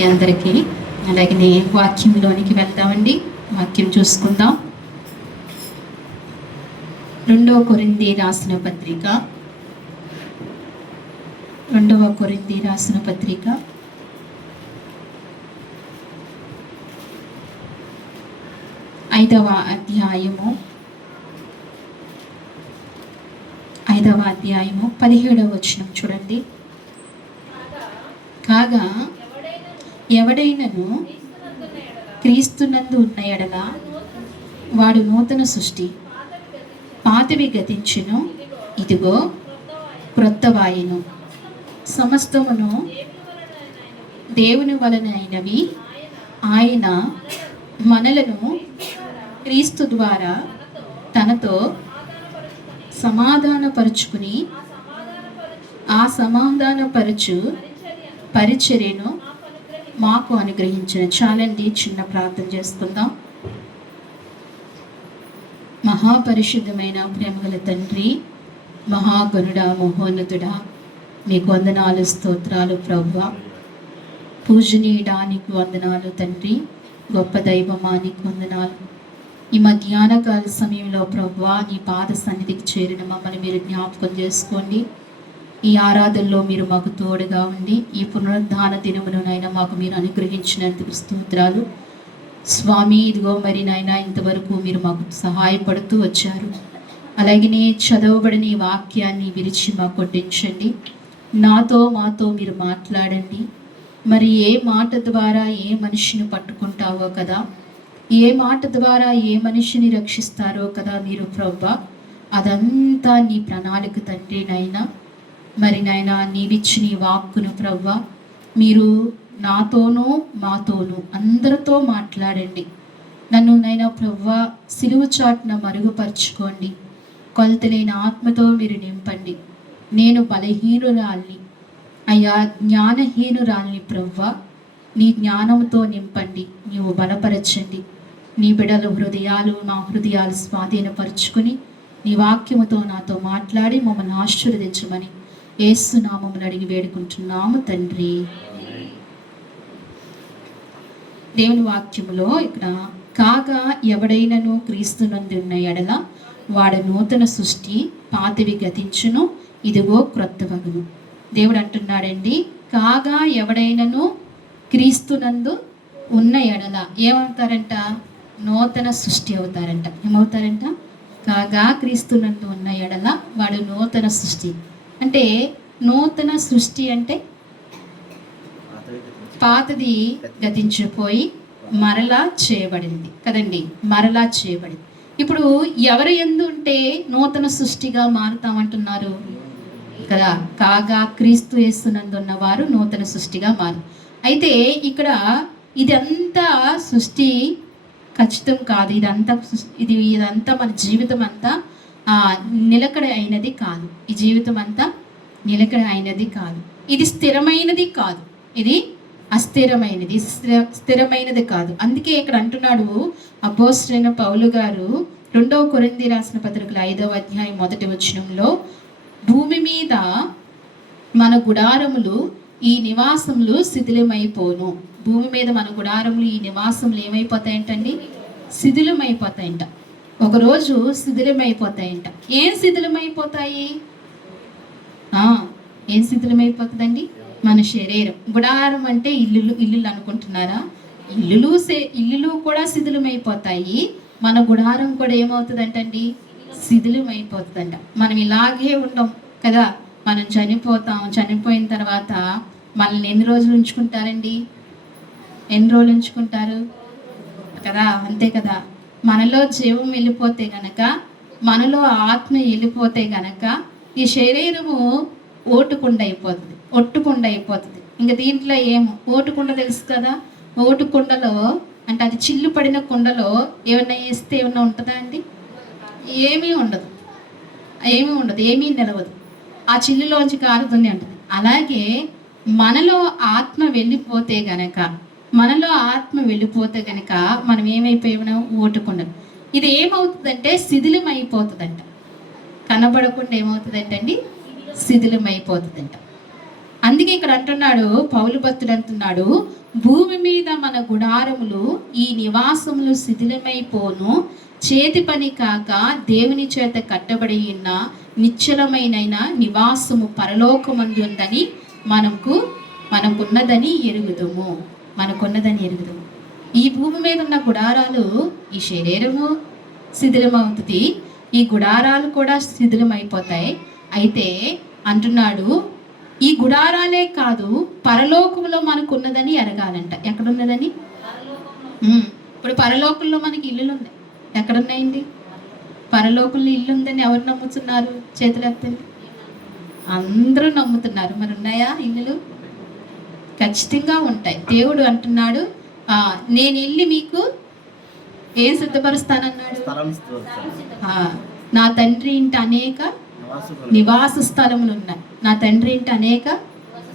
మీ అందరికీ. అలాగే వాక్యంలోనికి వెళ్దామండి. వాక్యం చూసుకుందాం. 2వ కొరింథీ రాసిన పత్రిక 5వ అధ్యాయము 17వ వచనం చూడండి. కాగా ఎవడైనను క్రీస్తునందు ఉన్న ఎడల వాడు నూతన సృష్టి, పాతవి గతించును, ఇదిగో క్రొత్తవాయెను. సమస్తమును దేవుని వలనైనవి, ఆయన మనలను క్రీస్తు ద్వారా తనతో సమాధానపరుచుకుని ఆ సమాధానపరచు పరిచర్యను మాకు అనుగ్రహించిన. చాలండి, చిన్న ప్రార్థన చేసుకుందాం. మహాపరిశుద్ధమైన ప్రేమగల తండ్రి, మహాగణుడా, మహోన్నతుడా, మీకు వందనాలు, స్తోత్రాలు ప్రభువా. పూజనీయడానికి వందనాలు తండ్రి. గొప్ప దైవమా, నీకు వందనాలు. ఈ మధ్యాహ్న కాల సమయంలో ప్రభువా, నీ పాద సన్నిధికి చేరిన మమ్మల్ని మీరు జ్ఞాపకం చేసుకోండి. ఈ ఆరాధనలో మీరు మాకు తోడుగా ఉండి ఈ పునరుద్ధాన దినమునైనా మాకు మీరు అనుగ్రహించినందుకు స్తోత్రాలు స్వామి. ఇదిగో మరి నాయన, ఇంతవరకు మీరు మాకు సహాయపడుతూ వచ్చారు. అలాగే చదవబడిన ఈ వాక్యాన్ని విరిచి మాకు కొట్టించండి. మాతో మీరు మాట్లాడండి. మరి ఏ మాట ద్వారా ఏ మనిషిని పట్టుకుంటావో కదా, ఏ మాట ద్వారా ఏ మనిషిని రక్షిస్తారో కదా మీరు ప్రభువా. అదంతా నీ ప్రణాళిక తండ్రి నైనా. మరి నాయన, నీవిచ్చిన నీ వాక్కును ప్రభువా మీరు నాతోనూ మాతోనూ అందరితో మాట్లాడండి. నన్ను నైనా ప్రభువా సిలువ చాటున మరుగుపరుచుకోండి. కొలతలేని ఆత్మతో మీరు నింపండి. నేను బలహీనురాల్ని అయ్యా, జ్ఞానహీనురాల్ని ప్రభువా. నీ జ్ఞానంతో నింపండి, నీవు బలపరచండి. నీ బిడల హృదయాలు మా హృదయాలు స్వాధీనపరుచుకుని నీ వాక్యముతో నాతో మాట్లాడి మమ్మల్ని ఆశీర్వదించమని యేసు నామమున అడిగి వేడుకుంటున్నాము తండ్రి. దేవుని వాక్యములో ఇక్కడ కాగా ఎవడైనను క్రీస్తునందు ఉన్న ఎడల వాడు నూతన సృష్టి, పాతవి గతించును, ఇదిగో క్రొత్తవగును. దేవుడు అంటున్నాడండి, కాగా ఎవడైనను క్రీస్తునందు ఉన్న ఎడల ఏమవుతారంట? నూతన సృష్టి అవుతారంట. ఏమవుతారంట? కాగా క్రీస్తునందు ఉన్న ఎడల వాడు నూతన సృష్టి. అంటే నూతన సృష్టి అంటే పాతది గతించిపోయి మరలా చేయబడింది కదండి, మరలా చేయబడింది. ఇప్పుడు ఎవరి యందు ఉంటే నూతన సృష్టిగా మారుతామంటున్నారు కదా? కాగా క్రీస్తు యేసునందు ఉన్నవారు నూతన సృష్టిగా మారు. అయితే ఇక్కడ ఇదంతా సృష్టి ఖచ్చితం కాదు. ఇదంతా మన జీవితం అంతా నిలకడ అయినది కాదు. ఈ జీవితం అంతా నిలకడ అయినది కాదు. ఇది స్థిరమైనది కాదు, ఇది అస్థిరమైనది, స్థిరమైనది కాదు. అందుకే ఇక్కడ అంటున్నాడు అపోస్తలుడైన పౌలు గారు 2వ కొరింథీ రాసిన పత్రికల 5వ అధ్యాయం 1వ వచనంలో, భూమి మీద మన గుడారములు ఈ నివాసములు శిథిలమైపోను. భూమి మీద మన గుడారములు ఈ నివాసములు ఏమైపోతాయంటండి? శిథిలమైపోతాయంట. ఒకరోజు శిథిలమైపోతాయంట. ఏం శిథిలమైపోతాయి? ఏం శిథిలమైపోతుందండి? మన శరీరం. గుడారం అంటే ఇల్లులు అనుకుంటున్నారా? ఇల్లులు కూడా శిథిలమైపోతాయి. మన గుడారం కూడా ఏమవుతుందంటండి? శిథిలమైపోతుందంట. మనం ఇలాగే ఉండం కదా. మనం చనిపోతాం. చనిపోయిన తర్వాత మనల్ని ఎన్ని రోజులు ఉంచుకుంటారండి? ఎన్ని రోజులు ఉంచుకుంటారు కదా? అంతే కదా. మనలో జీవం వెళ్ళిపోతే గనక, మనలో ఆత్మ వెళ్ళిపోతే గనక ఈ శరీరము ఒట్టుకుండ అయిపోతుంది. ఇంకా దీంట్లో ఓటుకుండ తెలుసు కదా. ఓటుకుండలో అంటే అది చిల్లు పడిన కుండలో ఏమన్నా వేస్తే ఏమన్నా ఉంటుందా అండి? ఏమీ ఉండదు, ఏమీ నిలవదు. ఆ చిల్లులోంచి కారుతుంది అంటది. అలాగే మనలో ఆత్మ వెళ్ళిపోతే గనక మనం ఏమైపోయినా ఓటుకుండదు. ఇది ఏమవుతుందంటే శిథిలమైపోతుందంట. కనబడకుండా ఏమవుతుందంటండి? శిథిలమైపోతుందంట. అందుకే ఇక్కడ అంటున్నాడు, పౌలు భక్తుడు అంటున్నాడు, భూమి మీద మన గుడారములు ఈ నివాసములు శిథిలమైపోను, చేతి పని కాక దేవుని చేత కట్టబడి ఉన్న నిశ్చలమైన నివాసము పరలోకమందు ఉందని మనకున్నదని ఎరుగుదుము. ఈ భూమి మీద ఉన్న గుడారాలు, ఈ శరీరము శిథిలమవుతుంది, ఈ గుడారాలు కూడా శిథిలమైపోతాయి. అయితే అంటున్నాడు, ఈ గుడారాలే కాదు, పరలోకంలో మనకు ఉన్నదని ఎరగాలంట. ఎక్కడున్నదని? ఇప్పుడు పరలోకంలో మనకి ఇల్లులు ఉన్నాయి. ఎక్కడున్నాయండి? పరలోకంలో ఇల్లు ఉందని ఎవరు నమ్ముతున్నారు? చేతులు ఎత్తండి. అందరూ నమ్ముతున్నారు. మరి ఉన్నాయా ఇల్లులు? ఖచ్చితంగా ఉంటాయి. దేవుడు అంటున్నాడు, నేను వెళ్ళి మీకు ఏం సిద్ధపరుస్తానన్నాడు? నా తండ్రి ఇంట అనేక నివాస స్థలములు ఉన్నాయి. నా తండ్రి ఇంట అనేక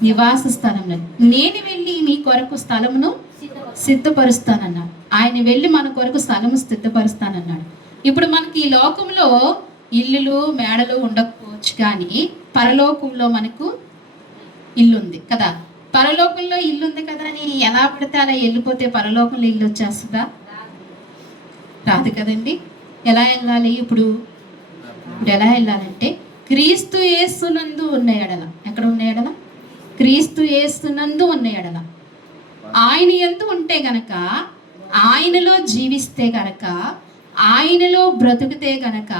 నివాస స్థలములు, నేను వెళ్ళి మీ కొరకు స్థలమును సిద్ధపరుస్తానన్నాడు. ఆయన వెళ్ళి మన కొరకు స్థలము సిద్ధపరుస్తానన్నాడు. ఇప్పుడు మనకి ఈ లోకంలో ఇల్లులు మేడలు ఉండకపోవచ్చు, కానీ పరలోకంలో మనకు ఇల్లు ఉంది కదా. పరలోకంలో ఇల్లు ఉంది కదా అని ఎలా పడితే అలా వెళ్ళిపోతే పరలోకంలో ఇల్లు వచ్చేస్తుందా? రాదు కదండి. ఎలా వెళ్ళాలి? ఇప్పుడు ఎలా వెళ్ళాలంటే, క్రీస్తు యేసునందు ఉన్న ఎడల. ఎక్కడ ఉన్న ఎడల? క్రీస్తు యేసునందు ఉన్న ఎడల, ఆయన యందు ఉంటే గనక, ఆయనలో జీవిస్తే గనక, ఆయనలో బ్రతుకుతే గనక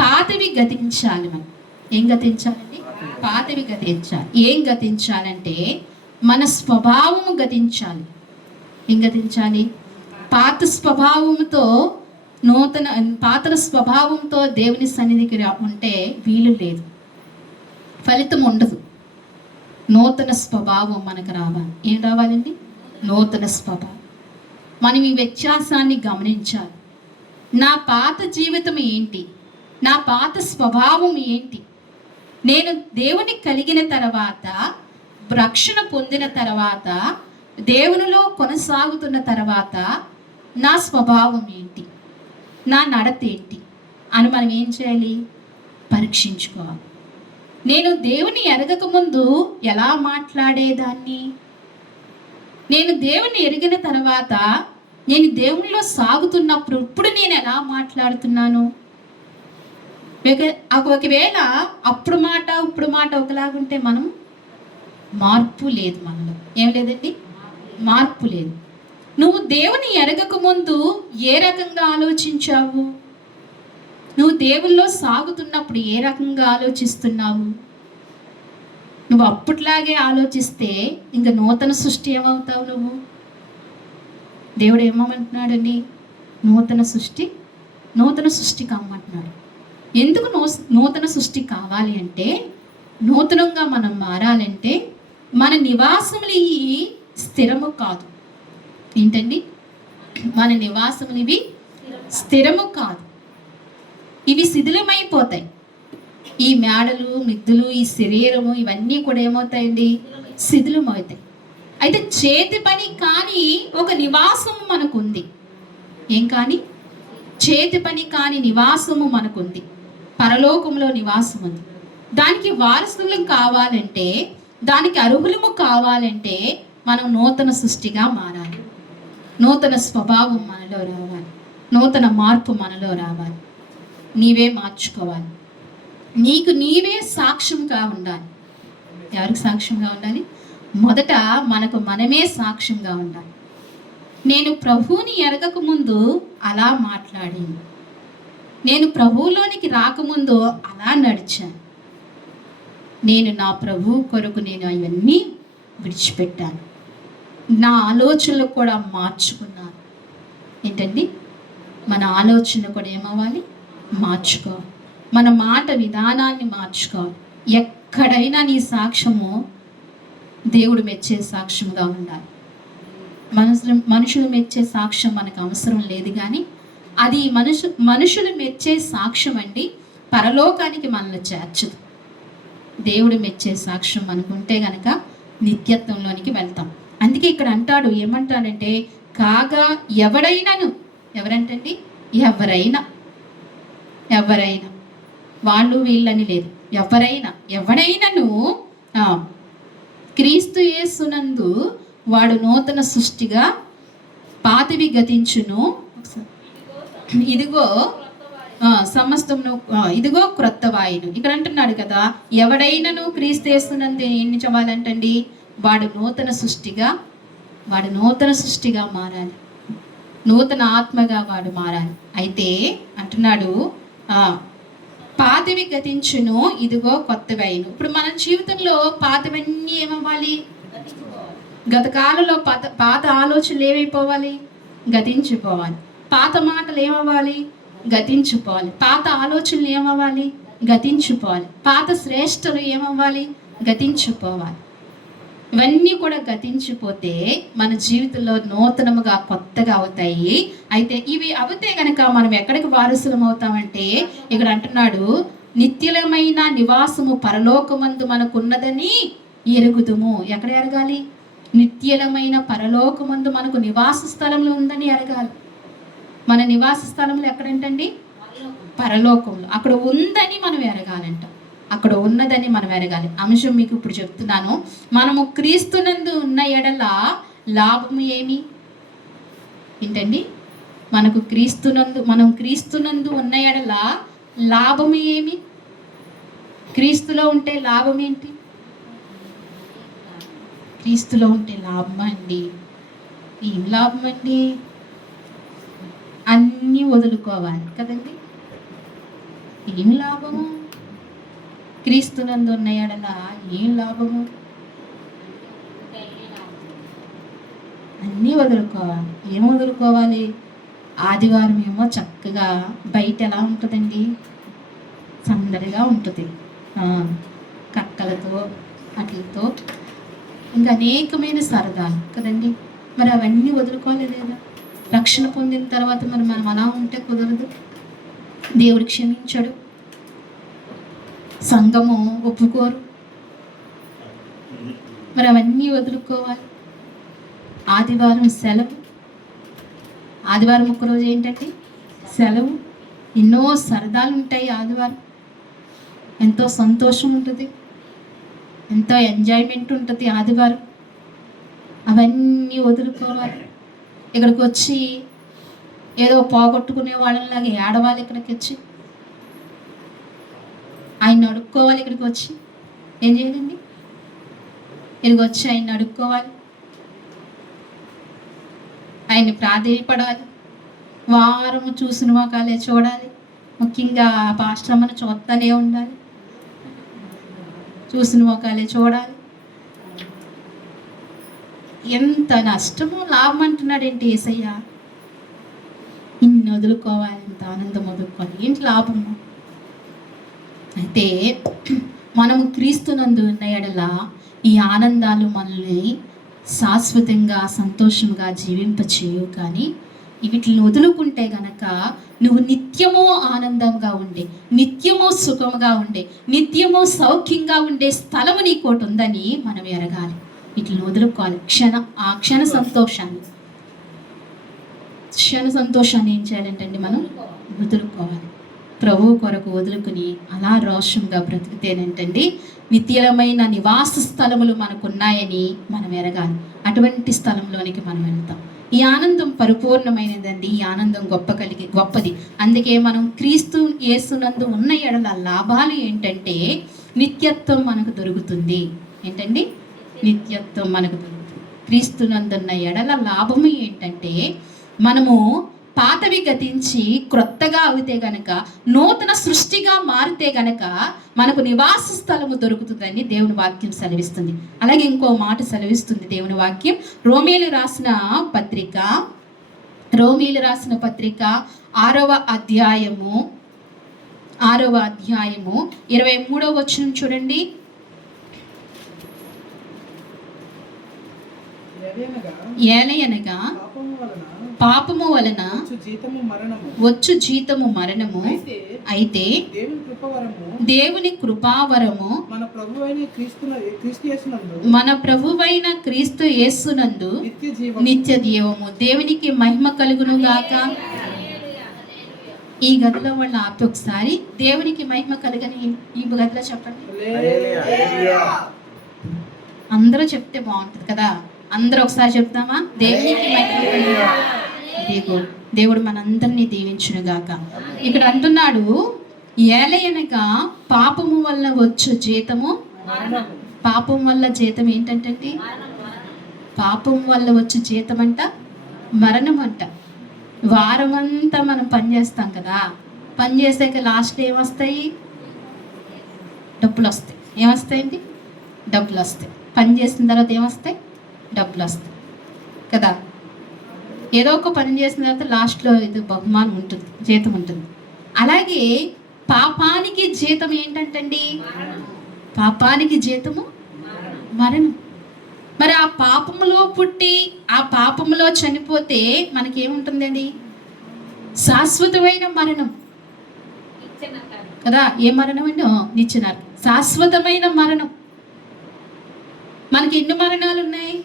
పాతవి గతించాలి. మనం ఏం గతించాలండి? పాతవి గతించాలి. ఏం గతించాలంటే మన స్వభావము గతించాలి. ఏం గతించాలి? పాత స్వభావంతో పాత స్వభావంతో దేవుని సన్నిధికి ఉంటే వీలు లేదు, ఫలితం ఉండదు. నూతన స్వభావం మనకు రావాలి. ఏం రావాలండి? నూతన స్వభావం. మనం ఈ వ్యత్యాసాన్ని గమనించాలి. నా పాత జీవితం ఏంటి? నా పాత స్వభావం ఏంటి? నేను దేవుని కలిగిన తర్వాత, రక్షణ పొందిన తర్వాత, దేవునిలో కొనసాగుతున్న తర్వాత నా స్వభావం ఏంటి, నా నడత ఏంటి అని మనం ఏం చేయాలి? పరీక్షించుకోవాలి. నేను దేవుని ఎరగక ముందు ఎలా మాట్లాడేదాన్ని, నేను దేవుని ఎరిగిన తర్వాత, నేను దేవునిలో సాగుతున్నప్పుడు ఇప్పుడు నేను ఎలా మాట్లాడుతున్నాను? ఒకవేళ అప్పుడు మాట ఇప్పుడు మాట ఒకలాగుంటే మనం మార్పు లేదు. మనలో ఏం లేదండి? మార్పు లేదు. నువ్వు దేవుని ఎరగక ముందు ఏ రకంగా ఆలోచించావు? నువ్వు దేవుల్లో సాగుతున్నప్పుడు ఏ రకంగా ఆలోచిస్తున్నావు? నువ్వు అప్పట్లాగే ఆలోచిస్తే ఇంకా నూతన సృష్టి ఏమవుతావు నువ్వు? దేవుడు ఏమంటున్నాడండి? నూతన సృష్టి కామంటున్నాడు. ఎందుకు నూతన సృష్టి కావాలి అంటే, నూతనంగా మనం మారాలంటే మన నివాసములు ఇవి స్థిరము కాదు. ఏంటండి? మన నివాసములు ఇవి స్థిరము కాదు, ఇవి శిథిలమైపోతాయి. ఈ మేడలు మిద్దులు ఈ శరీరము ఇవన్నీ కూడా ఏమవుతాయండి? శిథిలమవుతాయి. అయితే చేతి పని కానీ ఒక నివాసము మనకుంది. ఏం కానీ? చేతి పని కాని నివాసము మనకుంది. పరలోకంలో నివాసం ఉంది. దానికి వారసులు కావాలంటే, దానికి అర్హులము కావాలంటే మనం నూతన సృష్టిగా మారాలి. నూతన స్వభావం మనలో రావాలి. నూతన మార్పు మనలో రావాలి. నీవే మార్చుకోవాలి. నీకు నీవే సాక్ష్యంగా ఉండాలి. ఎవరికి సాక్ష్యంగా ఉండాలి? మొదట మనకు మనమే సాక్ష్యంగా ఉండాలి. నేను ప్రభువుని ఎరగక ముందు అలా మాట్లాడింది, నేను ప్రభువులోనికి రాకముందు అలా నడిచాను, నేను నా ప్రభువు కొరకు నేను అవన్నీ విడిచిపెట్టాను, నా ఆలోచనలు కూడా మార్చుకున్నాను. ఏంటండి? మన ఆలోచన కూడా ఏమవ్వాలి? మార్చుకోవాలి. మన మాట విధానాన్ని మార్చుకోవాలి. ఎక్కడైనా నీ సాక్ష్యము దేవుడు మెచ్చే సాక్ష్యంగా ఉండాలి. మనుషులు మెచ్చే సాక్ష్యం మనకు అవసరం లేదు, కానీ అది మనుషులు మెచ్చే సాక్ష్యం అండి పరలోకానికి మనల్ని చేర్చదు. దేవుడు మెచ్చే సాక్ష్యం మనకుంటే గనక నిత్యత్వంలోనికి వెళ్తాం. అందుకే ఇక్కడ అంటాడు, ఏమంటాడంటే, కాగా ఎవరైనాను, ఎవరంటండి? ఎవరైనా వాళ్ళు వీళ్ళని లేదు, ఎవరైనాను క్రీస్తు యేసునందు వాడు నూతన సృష్టిగా, పాతవి గతించును, ఇదిగో సమస్తమును ఇదిగో క్రొత్త వాయును. ఇక్కడ అంటున్నాడు కదా, ఎవడైనాను క్రీస్తు యేసునందు ఏం చవాలంటండి, వాడు నూతన సృష్టిగా మారాలి, నూతన ఆత్మగా వాడు మారాలి. అయితే అంటున్నాడు పాతవి గతించును, ఇదిగో కొత్తవైను. ఇప్పుడు మన జీవితంలో పాతవన్నీ ఏమవ్వాలి, గత కాలంలో పాత ఆలోచనలు ఏమైపోవాలి, గతించిపోవాలి. పాత మాటలు ఏమవ్వాలి, గతించిపోవాలి. పాత ఆలోచనలు ఏమవ్వాలి, గతించిపోవాలి. పాత శ్రేష్టలు ఏమవ్వాలి, గతించిపోవాలి. ఇవన్నీ కూడా గతించిపోతే మన జీవితంలో నూతనముగా కొత్తగా అవుతాయి. అయితే ఇవి అవుతే గనక మనం ఎక్కడికి వారసులం అవుతామంటే, ఇక్కడ అంటున్నాడు, నిత్యమైన నివాసము పరలోకమందు మనకున్నదని ఎరుగుదుము. ఎక్కడ ఎరగాలి, నిత్యమైన పరలోకమందు మనకు నివాస స్థలంలో ఉందని ఎరగాలి. మన నివాస స్థలంలో ఎక్కడంటండి, పరలోకంలో. అక్కడ ఉందని మనం ఎరగాలంట, అక్కడ ఉన్నదని మనం ఎరగాలి. అంశం మీకు ఇప్పుడు చెప్తున్నాను. మనము క్రీస్తునందు ఉన్న ఎడల లాభము ఏమి ఏంటండి, మనం క్రీస్తునందు ఉన్న ఎడల లాభము ఏమి, క్రీస్తులో ఉంటే లాభం ఏంటి, క్రీస్తులో ఉంటే లాభం అండి, ఏం లాభం అండి, అన్నీ వదులుకోవాలి కదండి. ఏం లాభము, క్రీస్తునందు ఉన్న ఎడల ఏం లాభము, అన్నీ వదులుకోవాలి. ఏం వదులుకోవాలి, ఆదివారం ఏమో చక్కగా బయట ఎలా ఉంటుందండి, సందడిగా ఉంటుంది, కక్కలతో అట్లతో ఇంకా అనేకమైన సరదాలు కదండి. మరి అవన్నీ వదులుకోవాలి లేదా, రక్షణ పొందిన తర్వాత మరి మనం అలా ఉంటే కుదరదు, దేవుడు క్షమించడు, సంఘము ఒప్పుకోరు. మరి అవన్నీ వదులుకోవాలి. ఆదివారం సెలవు, ఆదివారం ఒక్కరోజు ఏంటంటే సెలవు, ఎన్నో సరదాలు ఉంటాయి. ఆదివారం ఎంతో సంతోషం ఉంటుంది, ఎంతో ఎంజాయ్మెంట్ ఉంటుంది ఆదివారం. అవన్నీ వదులుకోవాలి. ఇక్కడికి వచ్చి ఏదో పోగొట్టుకునే వాళ్ళలాగా ఏడవాలి. ఇక్కడికి వచ్చి ఆయన్ని అడుక్కోవాలి. ఇక్కడికి వచ్చి ఏం చేయాలండి, ఇక్కడికి వచ్చి ఆయన్ని అడుక్కోవాలి, ఆయన్ని ప్రాధేయపడాలి. వారము చూసిన మొఖాలే చూడాలి. ముఖ్యంగా పాస్టమ్మను చూస్తూనే ఉండాలి, చూసిన మొఖాలే చూడాలి. ఎంత నష్టము లాభం అంటున్నాడు ఏంటి యేసయ్య, ఇన్ని వదులుకోవాలి, ఇంత ఆనందం వదులుకోవాలి, ఏంటి లాభము. అయితే మనము క్రీస్తునందు ఉన్న ఎడల ఈ ఆనందాలు మనల్ని శాశ్వతంగా సంతోషంగా జీవింపచేయవు. కానీ వీటిని వదులుకుంటే గనక నువ్వు నిత్యము ఆనందంగా ఉండే, నిత్యము సుఖముగా ఉండే, నిత్యము సౌఖ్యంగా ఉండే స్థలము నీకోటి ఉందని మనం ఎరగాలి. వీటిని వదులుకోవాలి. క్షణ సంతోషాన్ని ఏం చేయాలంటే మనం వదులుకోవాలి. ప్రభువు కొరకు వదులుకుని అలా రోషంగా బ్రతికితేనంటండి నిత్యమైన నివాస స్థలములు మనకున్నాయని మనం ఎరగాలి. అటువంటి స్థలంలోనికి మనం వెళ్తాం. ఈ ఆనందం పరిపూర్ణమైనదండి. ఈ ఆనందం గొప్పది. అందుకే మనం క్రీస్తు యేసునందు ఉన్న ఎడల లాభాలు ఏంటంటే నిత్యత్వం మనకు దొరుకుతుంది. ఏంటండి, నిత్యత్వం మనకు దొరుకుతుంది. క్రీస్తునందున్న ఎడల లాభము ఏంటంటే మనము పాతవి గతించి క్రొత్తగా అవుతే గనక, నూతన సృష్టిగా మారితే గనక మనకు నివాస స్థలము దొరుకుతుందని దేవుని వాక్యం సెలవిస్తుంది. అలాగే ఇంకో మాట సెలవిస్తుంది దేవుని వాక్యం. రోమీలు రాసిన పత్రిక 6వ అధ్యాయము 23వ వచనం చూడండి. ఏలయనగా పాపము వలన వచ్చు జీతము మరణము, అయితే దేవుని కృపావరము మన ప్రభువైన క్రీస్తు యేసునందు నిత్య జీవము. దేవునికి మహిమ కలుగును గాక. ఈ గదిలో వాళ్ళు ఆపి ఒకసారి దేవునికి మహిమ కలుగని ఈ గదిలో చెప్పండి. అందరూ చెప్తే బాగుంటుంది కదా. అందరూ ఒకసారి చెప్తామా? దేవునికి మహిమ కలుగును. దేవుడు మనందరినీ దీవించును గాక. ఇక్కడ అంటున్నాడు, ఏలయనగా పాపము వల్ల వచ్చు జీతము. పాపం వల్ల జీతం ఏంటంటే, పాపం వల్ల వచ్చే జీతం అంట మరణం అంట. వారమంతా మనం పని చేస్తాం కదా, పని చేసాక లాస్ట్లో ఏమొస్తాయి? డబ్బులు వస్తాయి. ఏమొస్తాయండి? డబ్బులు వస్తాయి. పని చేసిన తర్వాత ఏమొస్తాయి? డబ్బులు వస్తాయి కదా. ఏదో ఒక పని చేసిన తర్వాత లాస్ట్లో ఇది బహుమానం ఉంటుంది, జీతం ఉంటుంది. అలాగే పాపానికి జీతం ఏంటంటండి? పాపానికి జీతము మరణం. మరి ఆ పాపములో పుట్టి ఆ పాపములో చనిపోతే మనకేముంటుందండి? శాశ్వతమైన మరణం కదా. ఏ మరణం అండి? నిత్య నరకం. శాశ్వతమైన మరణం. మనకి ఎన్ని మరణాలు ఉన్నాయి?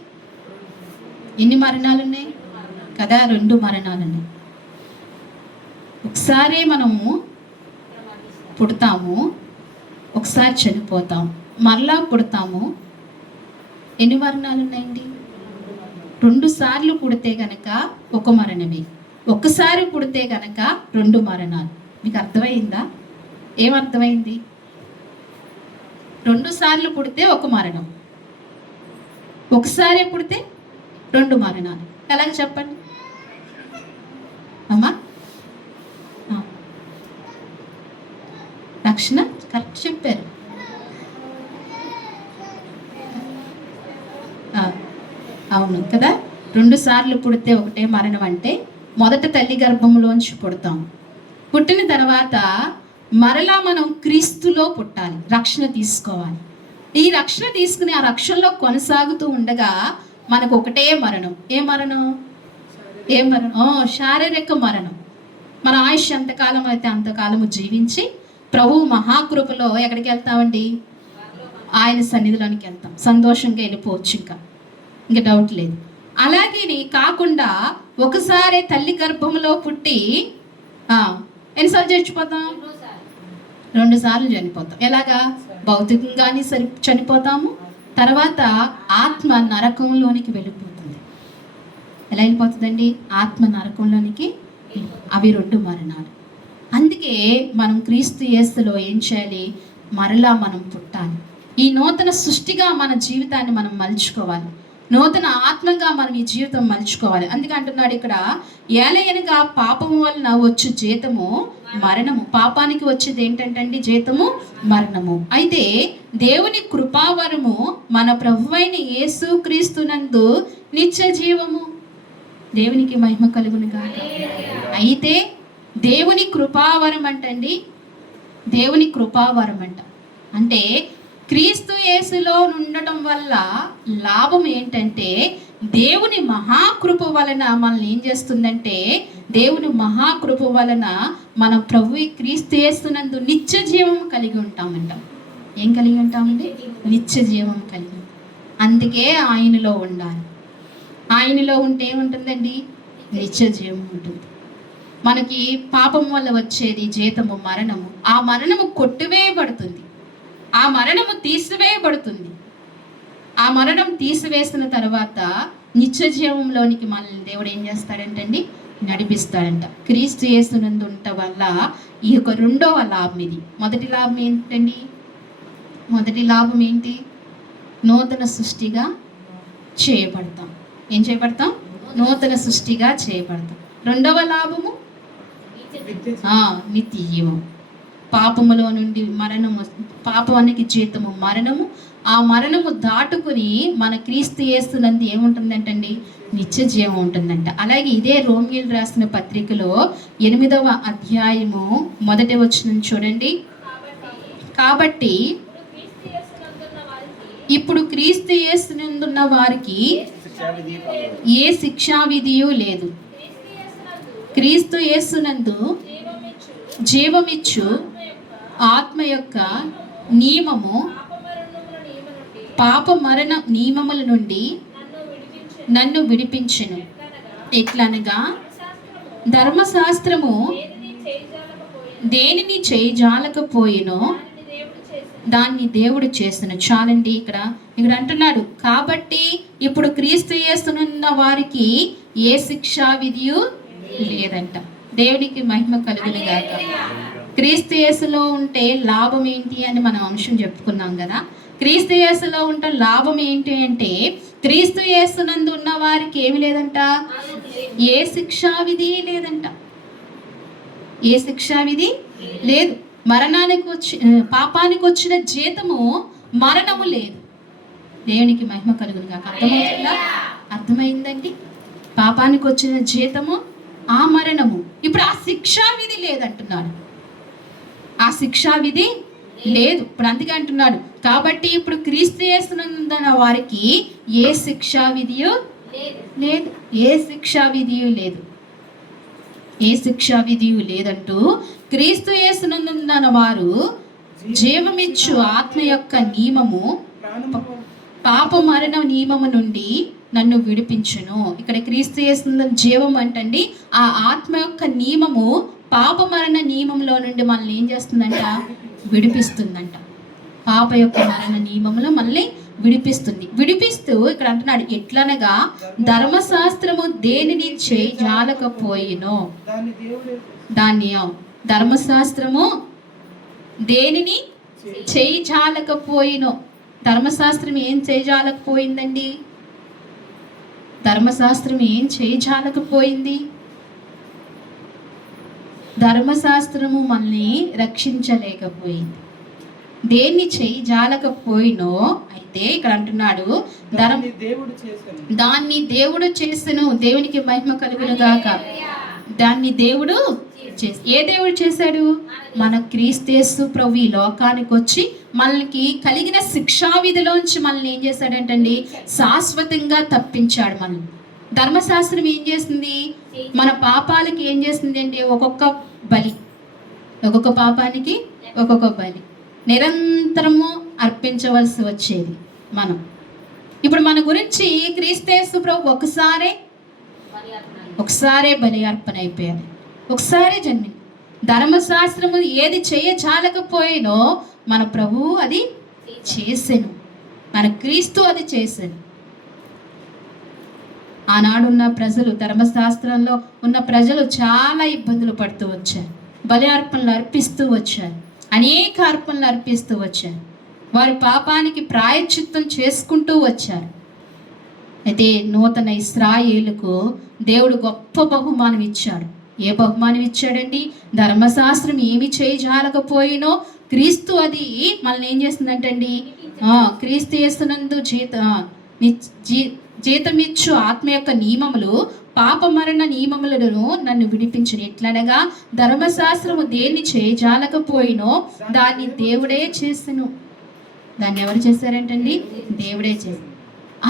ఎన్ని మరణాలు ఉన్నాయి కదా? 2 మరణాలు ఉన్నాయి. ఒకసారి మనము పుడతాము, ఒకసారి చనిపోతాం, మరలా పుడతాము. ఎన్ని మరణాలు ఉన్నాయండి? 2 సార్లు పుడితే గనక ఒక మరణమే, ఒక్కసారి పుడితే గనక 2 మరణాలు. మీకు అర్థమైందా? ఏమర్థమైంది? 2 సార్లు పుడితే ఒక మరణం, ఒకసారి పుడితే 2 మరణాలు. ఎలాగ చెప్పండి అమ్మా? రక్షణ కరెక్ట్ చెప్పారు. అవును కదా. 2 సార్లు పుడితే ఒకటే మరణం. అంటే మొదట తల్లి గర్భంలోంచి పుడతాం, పుట్టిన తర్వాత మరలా మనం క్రీస్తులో పుట్టాలి, రక్షణ తీసుకోవాలి. ఈ రక్షణ తీసుకుని ఆ రక్షణలో కొనసాగుతూ ఉండగా మనకు ఒకటే మరణం. ఏ మరణం? ఏ మరణం? శారీరక మరణం. మన ఆయుష్ ఎంతకాలం అయితే అంతకాలము జీవించి ప్రభు మహాకృపలో ఎక్కడికి వెళ్తామండి? ఆయన సన్నిధిలోనికి వెళ్తాం. సంతోషంగా వెళ్ళిపోవచ్చు, ఇంకా డౌట్ లేదు. అలాగే కాకుండా ఒకసారి తల్లి గర్భంలో పుట్టి ఎన్నిసార్లు చచ్చిపోతాం? 2 సార్లు చనిపోతాం. ఎలాగా? భౌతికంగానే చనిపోతాము, తర్వాత ఆత్మ నరకంలోనికి వెళ్ళిపోతుంది. ఎలా వెళ్ళిపోతుందండి? ఆత్మ నరకంలోనికి. అవి 2 మరణాలు. అందుకే మనం క్రీస్తు యేసులో ఏం చేయాలి? మరలా మనం పుట్టాలి. ఈ నూతన సృష్టిగా మన జీవితాన్ని మనం మలుచుకోవాలి, నూతన ఆత్మగా మనం ఈ జీవితం మలుచుకోవాలి. అందుకే అంటున్నాడు ఇక్కడ, ఏలయనగా పాపము వలన వచ్చు జీతము మరణము. పాపానికి వచ్చేది ఏంటంటే జీతము మరణము. అయితే దేవుని కృపావరము మన ప్రభువైన యేసు క్రీస్తునందు నిత్య జీవము. దేవునికి మహిమ కలుగును గాక. అయితే దేవుని కృపావరం అంటండి, దేవుని కృపావరం అంటే క్రీస్తు యేసులో ఉండటం వల్ల లాభం ఏంటంటే, దేవుని మహాకృప వలన మనల్ని ఏం చేస్తుందంటే, దేవుని మహాకృప వలన మనం ప్రభు క్రీస్తు యేసునందు నిత్య జీవం కలిగి ఉంటామంట. ఏం కలిగి ఉంటామండి? నిత్య జీవం కలిగి. అందుకే ఆయనలో ఉండాలి. ఆయనలో ఉంటే ఏముంటుందండి? నిత్య జీవం ఉంటుంది. మనకి పాపం వల్ల వచ్చేది జీతము మరణము. ఆ మరణము కొట్టివేయబడుతుంది, ఆ మరణము తీసివేయబడుతుంది. ఆ మరణం తీసివేసిన తర్వాత నిత్య జీవంలోనికి మనల్ని దేవుడు ఏం చేస్తాడంటండి? నడిపిస్తాడంట. క్రీస్తు యేసునందు ఉండటం వల్ల ఈ యొక్క 2వ లాభం ఇది. మొదటి లాభం ఏంటండి? మొదటి లాభం ఏంటి? నూతన సృష్టిగా చేయబడతాం. ఏం చేయబడతాం? నూతన సృష్టిగా చేయబడతాం. 2వ లాభము నిత్య జీవం. పాపములో నుండి మరణము, పాపానికి జీతము మరణము. ఆ మరణము దాటుకుని మన క్రీస్తు యేసునందు ఏముంటుందంటండి? నిత్య జీవం ఉంటుందంట. అలాగే ఇదే రోమీయులు రాసిన పత్రికలో 8వ అధ్యాయము 1వ వచనం చూడండి. కాబట్టి ఇప్పుడు క్రీస్తు యేసునందున్న వారికి ఏ శిక్షా విధియు లేదు. క్రీస్తు యేసునందు జీవమిచ్చు ఆత్మ యొక్క నియమము పాప మరణ నియమముల నుండి నన్ను విడిపించెను. ఎట్లనగా ధర్మశాస్త్రము దేనిని చేయజాలకపోయినో దాన్ని దేవుడు చేస్తును. చాలండి. ఇక్కడ అంటున్నాడు, కాబట్టి ఇప్పుడు క్రీస్తు యేసునున్న వారికి ఏ శిక్షా విధియు లేదంట. దేవునికి మహిమ కలుగును గాక. క్రీస్తు యేసులో ఉంటే లాభం ఏంటి అని మనం అంశం చెప్పుకున్నాం కదా. క్రీస్తు యేసులో ఉంటే లాభం ఏంటి అంటే, క్రీస్తు యేసునందు ఉన్న వారికి ఏమి లేదంట, ఏ శిక్షా విధి లేదంట. ఏ శిక్షా విధి లేదు. పాపానికి వచ్చిన జీతము మరణము లేదు. దేవునికి మహిమ కలుగును గాక. అర్థమవుతుందా? అర్థమైందండి. పాపానికి వచ్చిన జీతము ఆ మరణము. ఇప్పుడు ఆ శిక్షా విధి లేదంటున్నాడు. ఆ శిక్షా విధి లేదు. ఇప్పుడు అందుకే అంటున్నాడు, కాబట్టి ఇప్పుడు క్రీస్తు యేసునందున్న వారికి ఏ శిక్షా విధియో లేదు. ఏ శిక్షా విధియు లేదు. ఏ శిక్షా విధియు లేదంటూ క్రీస్తు యేసునందున్న వారు జీవమిచ్చు ఆత్మ యొక్క నియమము పాప మరణ నియమము నుండి నన్ను విడిపించును. ఇక్కడ క్రీస్తు యేసునందు జీవం అంటండి. ఆ ఆత్మ యొక్క నియమము పాప మరణ నియమంలో నుండి మనల్ని ఏం చేస్తుందంట, విడిపిస్తుందంట. పాప యొక్క మరణ నియమంలో మనల్ని విడిపిస్తూ ఇక్కడ అంటున్నాడు, ఎట్లనగా ధర్మశాస్త్రము దేనిని చేయజాలకపోయినో, దాన్ని ధర్మశాస్త్రము దేనిని చేయజాలకపోయినో. ధర్మశాస్త్రం ఏం చేయజాలకపోయిందండి? ధర్మశాస్త్రం ఏం చేయజాలకపోయింది? ధర్మశాస్త్రము మనల్ని రక్షించలేకపోయింది. దేన్ని చేయజాలకపోయినో అయితే ఇక్కడ అంటున్నాడు, దాన్ని దేవుడు చేసెను. దేవునికి మహిమ కలుగును గాక. దాన్ని దేవుడు ఏ దేవుడు చేశాడు? మన క్రీస్తు ప్రభు ఈ లోకానికి వచ్చి మనకి కలిగిన శిక్షా విధిలోంచి మనల్ని ఏం చేశాడంటండి, శాశ్వతంగా తప్పించాడు. మనం ధర్మశాస్త్రం ఏం చేసింది? మన పాపాలకి ఏం చేసింది అంటే ఒక్కొక్క పాపానికి ఒక్కొక్క బలి నిరంతరము అర్పించవలసి వచ్చేది. మనం ఇప్పుడు మన గురించి క్రీస్తు ప్రభు ఒకసారే బలి అర్పణ అయిపోయాడు. ఒకసారి జన్మి ధర్మశాస్త్రము ఏది చేయచాలకపోయినో మన ప్రభువు అది చేసెను. మన క్రీస్తు అది చేసెను. ఆనాడున్న ప్రజలు, ధర్మశాస్త్రంలో ఉన్న ప్రజలు చాలా ఇబ్బందులు పడుతూ వచ్చారు. బలి అర్పణలు అర్పిస్తూ వచ్చారు. అనేక అర్పణలు అర్పిస్తూ వచ్చారు. వారి పాపానికి ప్రాయశ్చిత్తం చేసుకుంటూ వచ్చారు. అయితే నూతన ఇశ్రాయేలుకు దేవుడు గొప్ప బహుమానం ఇచ్చాడు. ఏ బహుమానం ఇచ్చాడండి? ధర్మశాస్త్రం ఏమి చేయజాలకపోయినో క్రీస్తు అది మనల్ని ఏం చేస్తుందంటండి, క్రీస్తు యేసునందు జీతమిచ్చు ఆత్మ యొక్క నియమములు పాప మరణ నియమములను నన్ను విడిపించును. ఎట్లనగా ధర్మశాస్త్రము దేన్ని చేయజాలకపోయినో దాన్ని దేవుడే చేసెను. దాన్ని ఎవరు చేశారంటండి? దేవుడే చేశారు.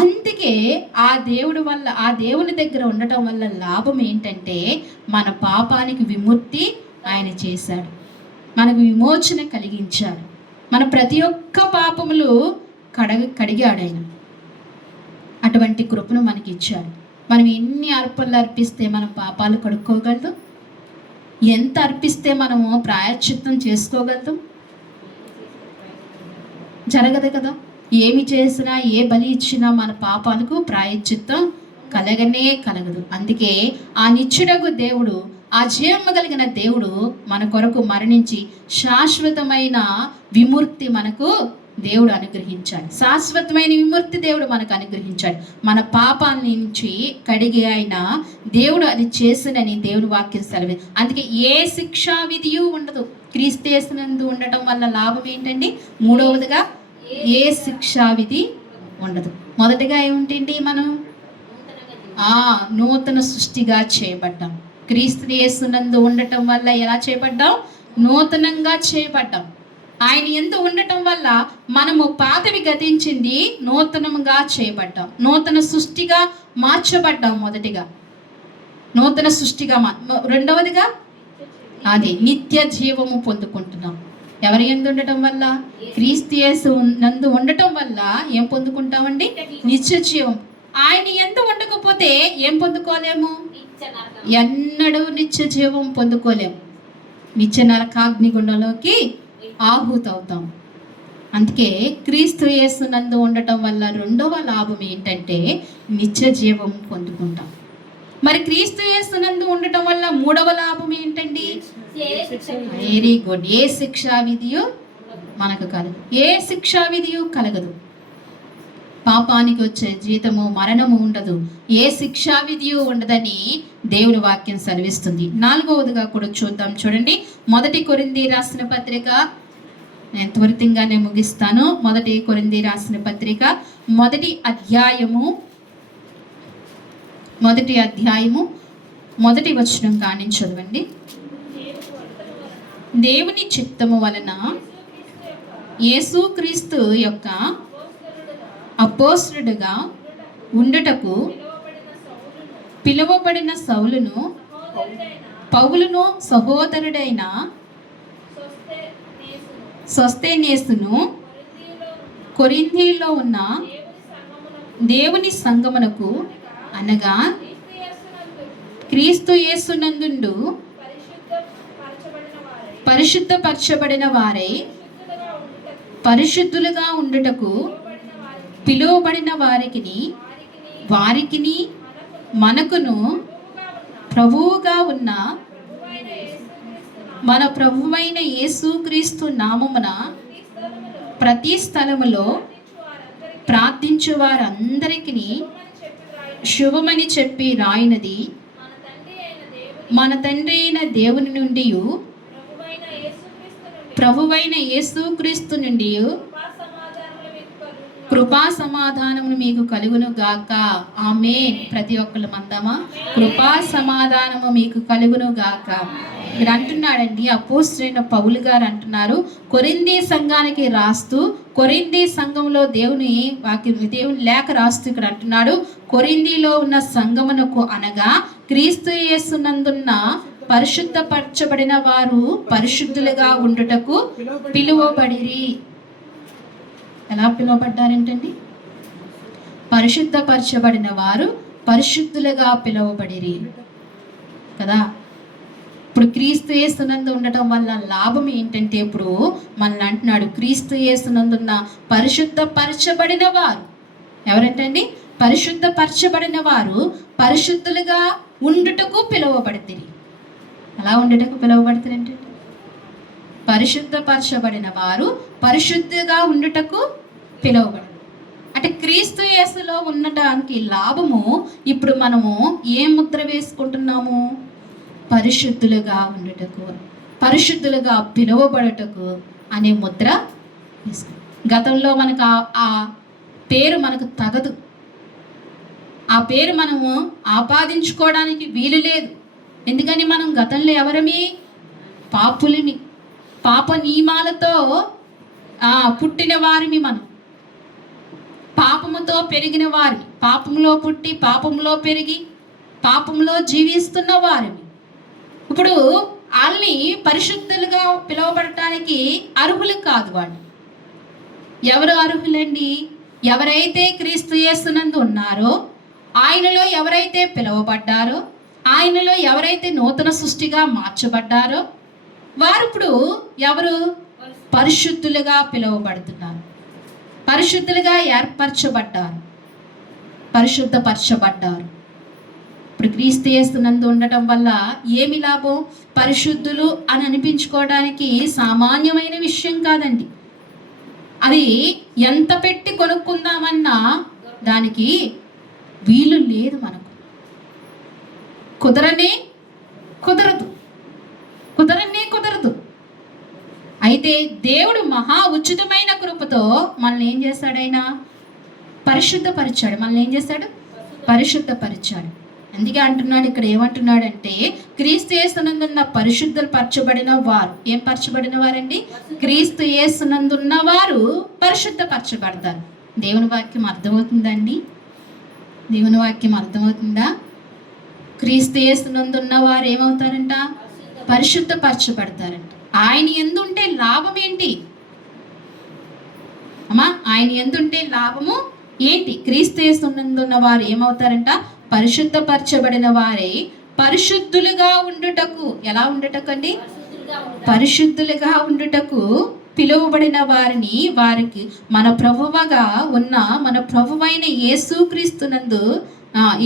అందుకే ఆ దేవుని దగ్గర ఉండటం వల్ల లాభం ఏంటంటే, మన పాపానికి విముక్తి ఆయన చేశాడు. మనకు విమోచన కలిగించాడు. మన ప్రతి ఒక్క పాపములు కడిగాడు ఆయన. అటువంటి కృపను మనకి ఇచ్చాడు. మనం ఎన్ని అర్పణలు అర్పిస్తే మనం పాపాలు కడుక్కోగలుగుతాం? ఎంత అర్పిస్తే మనము ప్రాయశ్చిత్తం చేసుకోగలుగుతాం? జరగదు కదా. ఏమి చేసినా, ఏ బలి ఇచ్చినా మన పాపాలకు ప్రాయశ్చిత్తం కలగదు. అందుకే ఆ నిత్యుడగు దేవుడు, ఆ జీవము కలిగిన దేవుడు మన కొరకు మరణించి శాశ్వతమైన విముక్తి మనకు దేవుడు అనుగ్రహించాడు. శాశ్వతమైన విముక్తి దేవుడు మనకు అనుగ్రహించాడు. మన పాపాల నుంచి కడిగి ఆయన దేవుడు అది చేసినని దేవుని వాక్యం సెలవు. అందుకే ఏ శిక్షా విధియు ఉండదు. క్రీస్తు యేసునందు ఉండటం వల్ల లాభం ఏంటండి? మూడవదిగా ఏ శిక్షా విధి ఉండదు. మొదటిగా ఏమిటండి? మనం నూతన సృష్టిగా చేయబడ్డాం. క్రీస్తు యేసునందు ఉండటం వల్ల ఎలా చేయబడ్డాం? నూతనంగా చేయబడ్డాం. ఆయన యందు ఉండటం వల్ల మనము పాతవి గతించింది, నూతనంగా చేయబడ్డాం. నూతన సృష్టిగా మార్చబడ్డాం. మొదటిగా నూతన సృష్టిగా, రెండవదిగా అది నిత్య జీవము పొందుకుంటున్నాం. ఎవరి యందు ఉండటం వల్ల? క్రీస్తు యేసు నందు ఉండటం వల్ల ఏం పొందుకుంటామండి? నిత్య జీవం. ఆయన యందు ఉండకపోతే ఏం పొందుకోలేము? ఎన్నడూ నిత్య జీవం పొందుకోలేము. నిత్య నరకాగ్నిగుండంలోకి ఆహుతి అవుతాం. అందుకే క్రీస్తు యేసునందు ఉండటం వల్ల రెండవ లాభం ఏంటంటే నిత్య జీవం పొందుకుంటాం. మరి క్రీస్తు యేసునందు ఉండటం వల్ల మూడవ లాభం ఏంటండి? Very good. ఏ శిక్షా విధియు మనకు కలగదు. ఏ శిక్షా విధియు కలగదు. పాపానికి వచ్చే జీతము మరణము ఉండదు. ఏ శిక్షా విధియు ఉండదని దేవుని వాక్యం సెలవిస్తుంది. నాలుగవదిగా కూడా చూద్దాం. చూడండి, 1 కొరింథీ రాసిన పత్రిక, నేను త్వరితంగానే ముగిస్తాను. 1 కొరింథీ రాసిన పత్రిక 1వ అధ్యాయము 1వ వచనం కాని చదవండి. దేవుని చిత్తము వలన యేసుక్రీస్తు యొక్క అపోస్తలుడుగా ఉండుటకు పిలువబడిన సౌలును పౌలును సహోదరుడైన సోస్తెనేసును కొరింథీలో ఉన్న దేవుని సంగమునకు అనగా క్రీస్తు యేసునందు పరిశుద్ధపరచబడిన వారై పరిశుద్ధులుగా ఉండుటకు పిలువబడిన వారికిని మనకును ప్రభువుగా ఉన్న మన ప్రభువైన యేసుక్రీస్తు నామమున ప్రతి స్థలములో ప్రార్థించు వారందరికీ శుభమని చెప్పి రాయినది మన తండ్రి అయిన దేవుని నుండి ప్రభువైన యేసుక్రీస్తు నుండి కృపా సమాధానమును మీకు కలుగును గాక. ఆమేన్. ప్రతి ఒక్కళ్ళు మందమా? కృపా సమాధానము మీకు కలుగును గాక. ఇక్కడ అంటున్నాడండి, అపోస్తలుడైన పౌలు గారు అంటున్నారు, కొరింథీ సంఘానికి రాస్తూ, కొరింథీ సంఘంలో దేవుని లేఖ రాస్తూ ఇక్కడ అంటున్నాడు, కొరింథీలో ఉన్న సంఘమునకు అనగా క్రీస్తు యేసునందున్న పరిశుద్ధపరచబడిన వారు పరిశుద్ధులుగా ఉండుటకు పిలువబడిరి. ఎలా పిలువబడ్డారేంటండి? పరిశుద్ధపరచబడిన వారు పరిశుద్ధులుగా పిలువబడిరి కదా. ఇప్పుడు క్రీస్తు యేసునందు ఉండటం వల్ల లాభం ఏంటంటే, ఇప్పుడు మనల్ని అంటున్నాడు, క్రీస్తు యేసునందున్న పరిశుద్ధపరచబడిన వారు ఎవరంటండి? పరిశుద్ధపరచబడిన వారు పరిశుద్ధులుగా ఉండుటకు పిలువబడితిరి. ఎలా ఉండుటకు పిలువబడితిరి అంటే, పరిశుద్ధపరచబడిన వారు పరిశుద్ధిగా ఉండుటకు పిలువబడి, అంటే క్రీస్తు యేసులో ఉండటానికి లాభము. ఇప్పుడు మనము ఏం ముద్ర వేసుకుంటున్నాము? పరిశుద్ధులుగా ఉండుటకు, పరిశుద్ధులుగా పిలువబడుటకు అనే ముద్ర వేసుకుంటాం. గతంలో మనకు ఆ పేరు మనకు తగదు. ఆ పేరు మనము ఆపాదించుకోవడానికి వీలు లేదు. ఎందుకని మనం గతంలో ఎవరమి? పాపులిని, పాప నియమాలతో పుట్టిన వారిని, మనం పాపముతో పెరిగిన వారిని, పాపంలో పుట్టి పాపంలో పెరిగి పాపంలో జీవిస్తున్న వారిని. ఇప్పుడు వాళ్ళని పరిశుద్ధులుగా పిలువబడటానికి అర్హులు కాదు. వాళ్ళు ఎవరు అర్హులండి? ఎవరైతే క్రీస్తు యేసునందు ఉన్నారో, ఆయనలో ఎవరైతే పిలువబడ్డారో, ఆయనలో ఎవరైతే నూతన సృష్టిగా మార్చబడ్డారో వారు ఇప్పుడు ఎవరు? పరిశుద్ధులుగా పిలువబడుతున్నారు, పరిశుద్ధులుగా ఏర్పరచబడ్డారు, పరిశుద్ధపరచబడ్డారు. ఇప్పుడు క్రీస్తు యేసునందు ఉండటం వల్ల ఏమి లాభం? పరిశుద్ధులు అని అనిపించుకోవడానికి సామాన్యమైన విషయం కాదండి. అది ఎంత పెట్టి కొనుక్కుందామన్నా దానికి వీలు లేదు. మనకు కుదరనే కుదరదు. అయితే దేవుడు మహా ఉచితమైన కృపతో మనల్ని ఏం చేశాడు? ఆయన పరిశుద్ధపరిచాడు. మనల్ని ఏం చేశాడు? పరిశుద్ధపరిచాడు. అందుకే అంటున్నాడు, ఇక్కడ ఏమంటున్నాడంటే, క్రీస్తు యేసునందున్న పరిశుద్ధులు పరచబడిన వారు. ఏం పరచబడిన వారండి? క్రీస్తు యేసునందున్న వారు పరిశుద్ధపరచబడతారు. దేవుని వాక్యం అర్థమవుతుందండి? దేవుని వాక్యం అర్థమవుతుందా? క్రీస్తు యేసునందున్న వారు ఏమవుతారంట? పరిశుద్ధపరచబడతారంట. ఆయన యందు ఉంటే లాభం ఏంటి అమ్మా? ఆయన యందు ఉంటే లాభము ఏంటి? క్రీస్తు యేసునందున్న వారు ఏమవుతారంట? పరిశుద్ధపరచబడిన వారే పరిశుద్ధులుగా ఉండుటకు. ఎలా ఉండుటకు అండి? పరిశుద్ధులుగా ఉండుటకు పిలువబడిన వారిని వారికి మన ప్రభువగా ఉన్న మన ప్రభువైన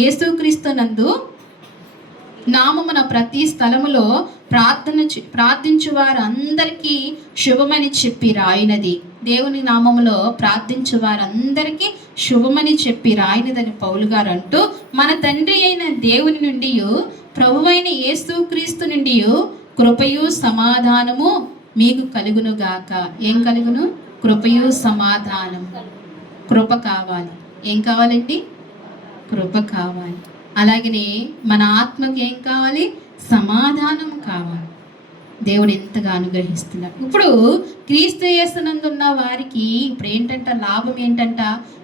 యేసుక్రీస్తునందు నామమున ప్రతి స్థలములో ప్రార్థించు వారు అందరికీ శుభమని చెప్పి రాయినది. దేవుని నామములో ప్రార్థించు వారందరికీ శుభమని చెప్పి రాయినదని పౌలు గారు అంటూ, మన తండ్రి అయిన దేవుని నుండి ప్రభువైన యేసుక్రీస్తు నుండి కృపయు సమాధానము మీకు కలుగును గాక. ఏం కలుగును? కృపయు సమాధానము. కృప కావాలి. ఏం కావాలండి? కృప కావాలి. అలాగనే మన ఆత్మకి ఏం కావాలి? సమాధానం కావాలి. దేవుడు ఎంతగా అనుగ్రహిస్తున్నాడు. ఇప్పుడు క్రీస్తు యేసునందున్న వారికి ఇప్పుడు ఏంటంట? లాభం ఏంటంట?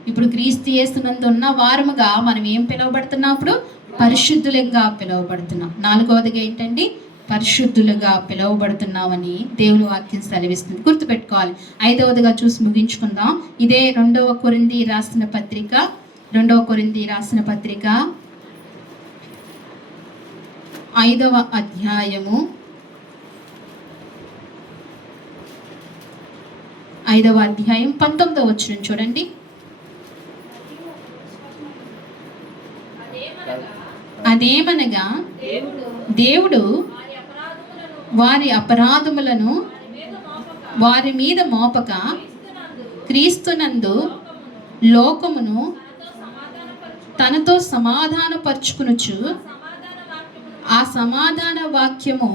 ఇప్పుడు క్రీస్తు యేసునందు ఉన్న వారముగా మనం ఏం పిలువబడుతున్నాం? ఇప్పుడు పరిశుద్ధులుగా పిలువబడుతున్నాం. 4వదిగా ఏంటండి? పరిశుద్ధులుగా పిలువబడుతున్నామని దేవుని వాక్యం సెలవిస్తుంది. గుర్తుపెట్టుకోవాలి. 5వదిగా చూసి ముగించుకుందాం. ఇదే 2వ కొరింథీ రాసిన పత్రిక 5వ అధ్యాయము 19వ వచనం చూడండి. అదేమనగా దేవుడు వారి అపరాధములను వారి మీద మోపక క్రీస్తునందు లోకమును తనతో సమాధానపరుచుకునుచు ఆ సమాధాన వాక్యము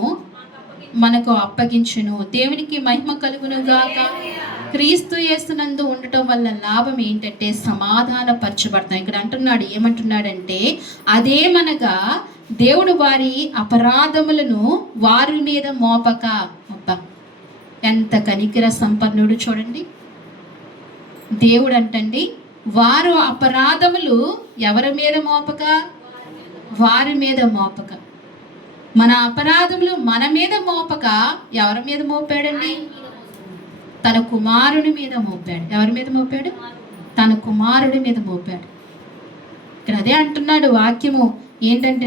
మనకు అప్పగించును. దేవునికి మహిమ కలుగును గాక. క్రీస్తు యేసునందు ఉండటం వల్ల లాభం ఏంటంటే సమాధానపరచబడతాం. ఇక్కడ అంటున్నాడు, ఏమంటున్నాడంటే అదేమనగా దేవుడు వారి అపరాధములను వారి మీద మోపక. అబ్బా, ఎంత కనికర సంపన్నుడు చూడండి. దేవుడు అంటండి వారు అపరాధములు ఎవరి మీద మోపక? వారి మీద మోపక. మన అపరాధములు మన మీద మోపక ఎవరి మీద మోపాడండి? తన కుమారుని మీద మోపాడు. ఎవరి మీద మోపాడు? తన కుమారుడి మీద మోపాడు. ఇక్కడ అదే అంటున్నాడు వాక్యము ఏంటంటే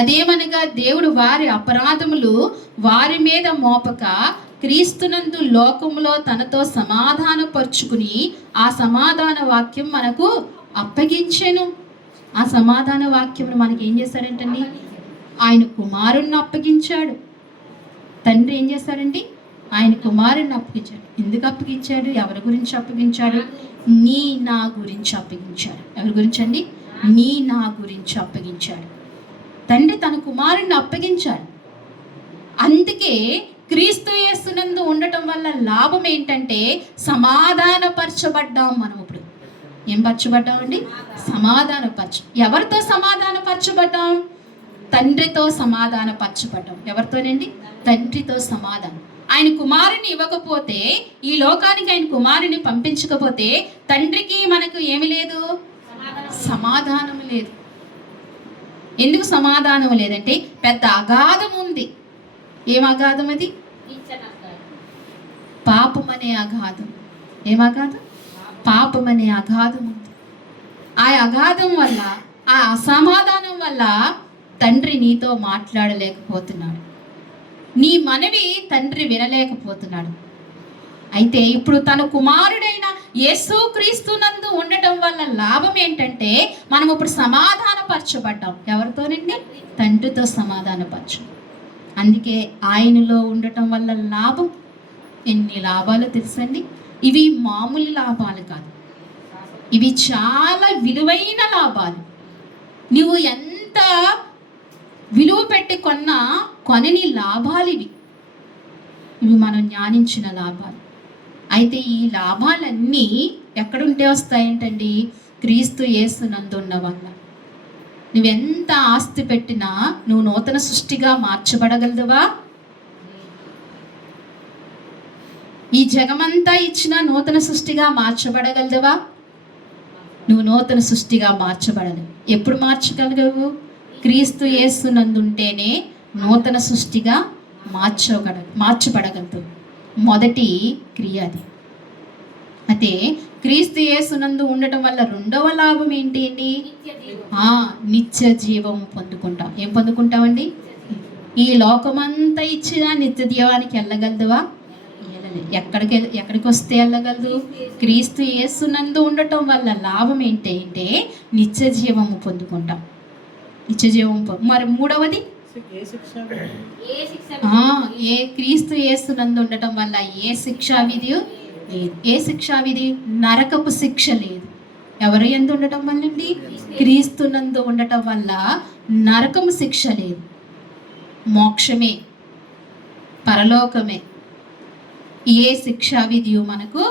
అదేమనగా దేవుడు వారి అపరాధములు వారి మీద మోపక క్రీస్తునందు లోకములో తనతో సమాధానపరుచుకుని ఆ సమాధాన వాక్యం మనకు అప్పగించెను. ఆ సమాధాన వాక్యమును మనకి ఏం చేశాడంటండి? ఆయన కుమారుణ్ణి అప్పగించాడు. తండ్రి ఏం చేశారండి? ఆయన కుమారుణ్ణి అప్పగించాడు. ఎందుకు అప్పగించాడు? ఎవరి గురించి అప్పగించాడు? నా గురించి అప్పగించాడు. ఎవరి గురించి అండి? నా గురించి అప్పగించాడు. తండ్రి తన కుమారుణ్ణి అప్పగించాడు. అందుకే క్రీస్తు యేసునందు ఉండటం వల్ల లాభం ఏంటంటే సమాధానపరచబడ్డాం. మనం ఇప్పుడు ఏం పరచబడ్డామండి? ఎవరితో సమాధానపరచబడ్డాం? తండ్రితో సమాధానపరచబడ్డాం. ఎవరితోనండి? తండ్రితో సమాధానం. ఆయన కుమారుని ఇవ్వకపోతే, ఈ లోకానికి ఆయన కుమారుని పంపించకపోతే తండ్రికి మనకు ఏమి లేదు? సమాధానం లేదు. ఎందుకు సమాధానం లేదంటే పెద్ద అగాధం ఉంది. ఏం అగాధం అది? పాపం అనే అగాధం. ఏం అగాధం? పాపం అనే అగాధం ఉంది. ఆ అగాధం వల్ల, ఆ అసమాధానం వల్ల తండ్రి నీతో మాట్లాడలేకపోతున్నాడు. నీ మనవి తండ్రి వినలేకపోతున్నాడు. అయితే ఇప్పుడు తన కుమారుడైన యేసుక్రీస్తునందు ఉండటం వల్ల లాభం ఏంటంటే మనం ఇప్పుడు సమాధానపరచబడ్డాం. ఎవరితోనండి? తండ్రితో సమాధానపరచు. అందుకే ఆయనలో ఉండటం వల్ల లాభం. ఎన్ని లాభాలు తెలుసండి? ఇవి మామూలు లాభాలు కాదు, ఇవి చాలా విలువైన లాభాలు. నువ్వు ఎంత విలువ పెట్టి కొనని లాభాలు ఇవి మనం జ్ఞానించిన లాభాలు. అయితే ఈ లాభాలన్నీ ఎక్కడుంటే వస్తాయంటండి? క్రీస్తు యేసునందు ఉన్న వల్ల. నువ్వెంత ఆస్తి పెట్టినా నువ్వు నూతన సృష్టిగా మార్చబడగలదువా? ఈ జగమంతా ఇచ్చినా నూతన సృష్టిగా మార్చబడగలదువా? నువ్వు నూతన సృష్టిగా మార్చబడలేవు. ఎప్పుడు మార్చగలగవు? క్రీస్తు యేసునందుంటేనే నూతన సృష్టిగా మార్చబడగలదు. మొదటి క్రియ అది. అయితే క్రీస్తు యేసునందు ఉండటం వల్ల రెండవ లాభం ఏంటి అండి? నిత్య జీవం పొందుకుంటాం. ఏం పొందుకుంటామండి? ఈ లోకమంతా ఇచ్చినా నిత్య జీవానికి వెళ్ళగలదువా? ఎక్కడికి వస్తే వెళ్ళగలదు? క్రీస్తు యేసునందు ఉండటం వల్ల లాభం ఏంటంటే నిత్య జీవము పొందుకుంటాం. నిత్య జీవం. మరి మూడవది క్రీస్తు యేసునందు ఉండటం వల్ల ఏ శిక్షా విధి లేదు. ఏ శిక్షా విధి? నరకపు శిక్ష లేదు. ఎవరు యందు ఉండటం వల్ల అండి? క్రీస్తునందు ఉండటం వల్ల నరకము శిక్ష లేదు. మోక్షమే, పరలోకమే. ఏ శిక్షా విధి మనకు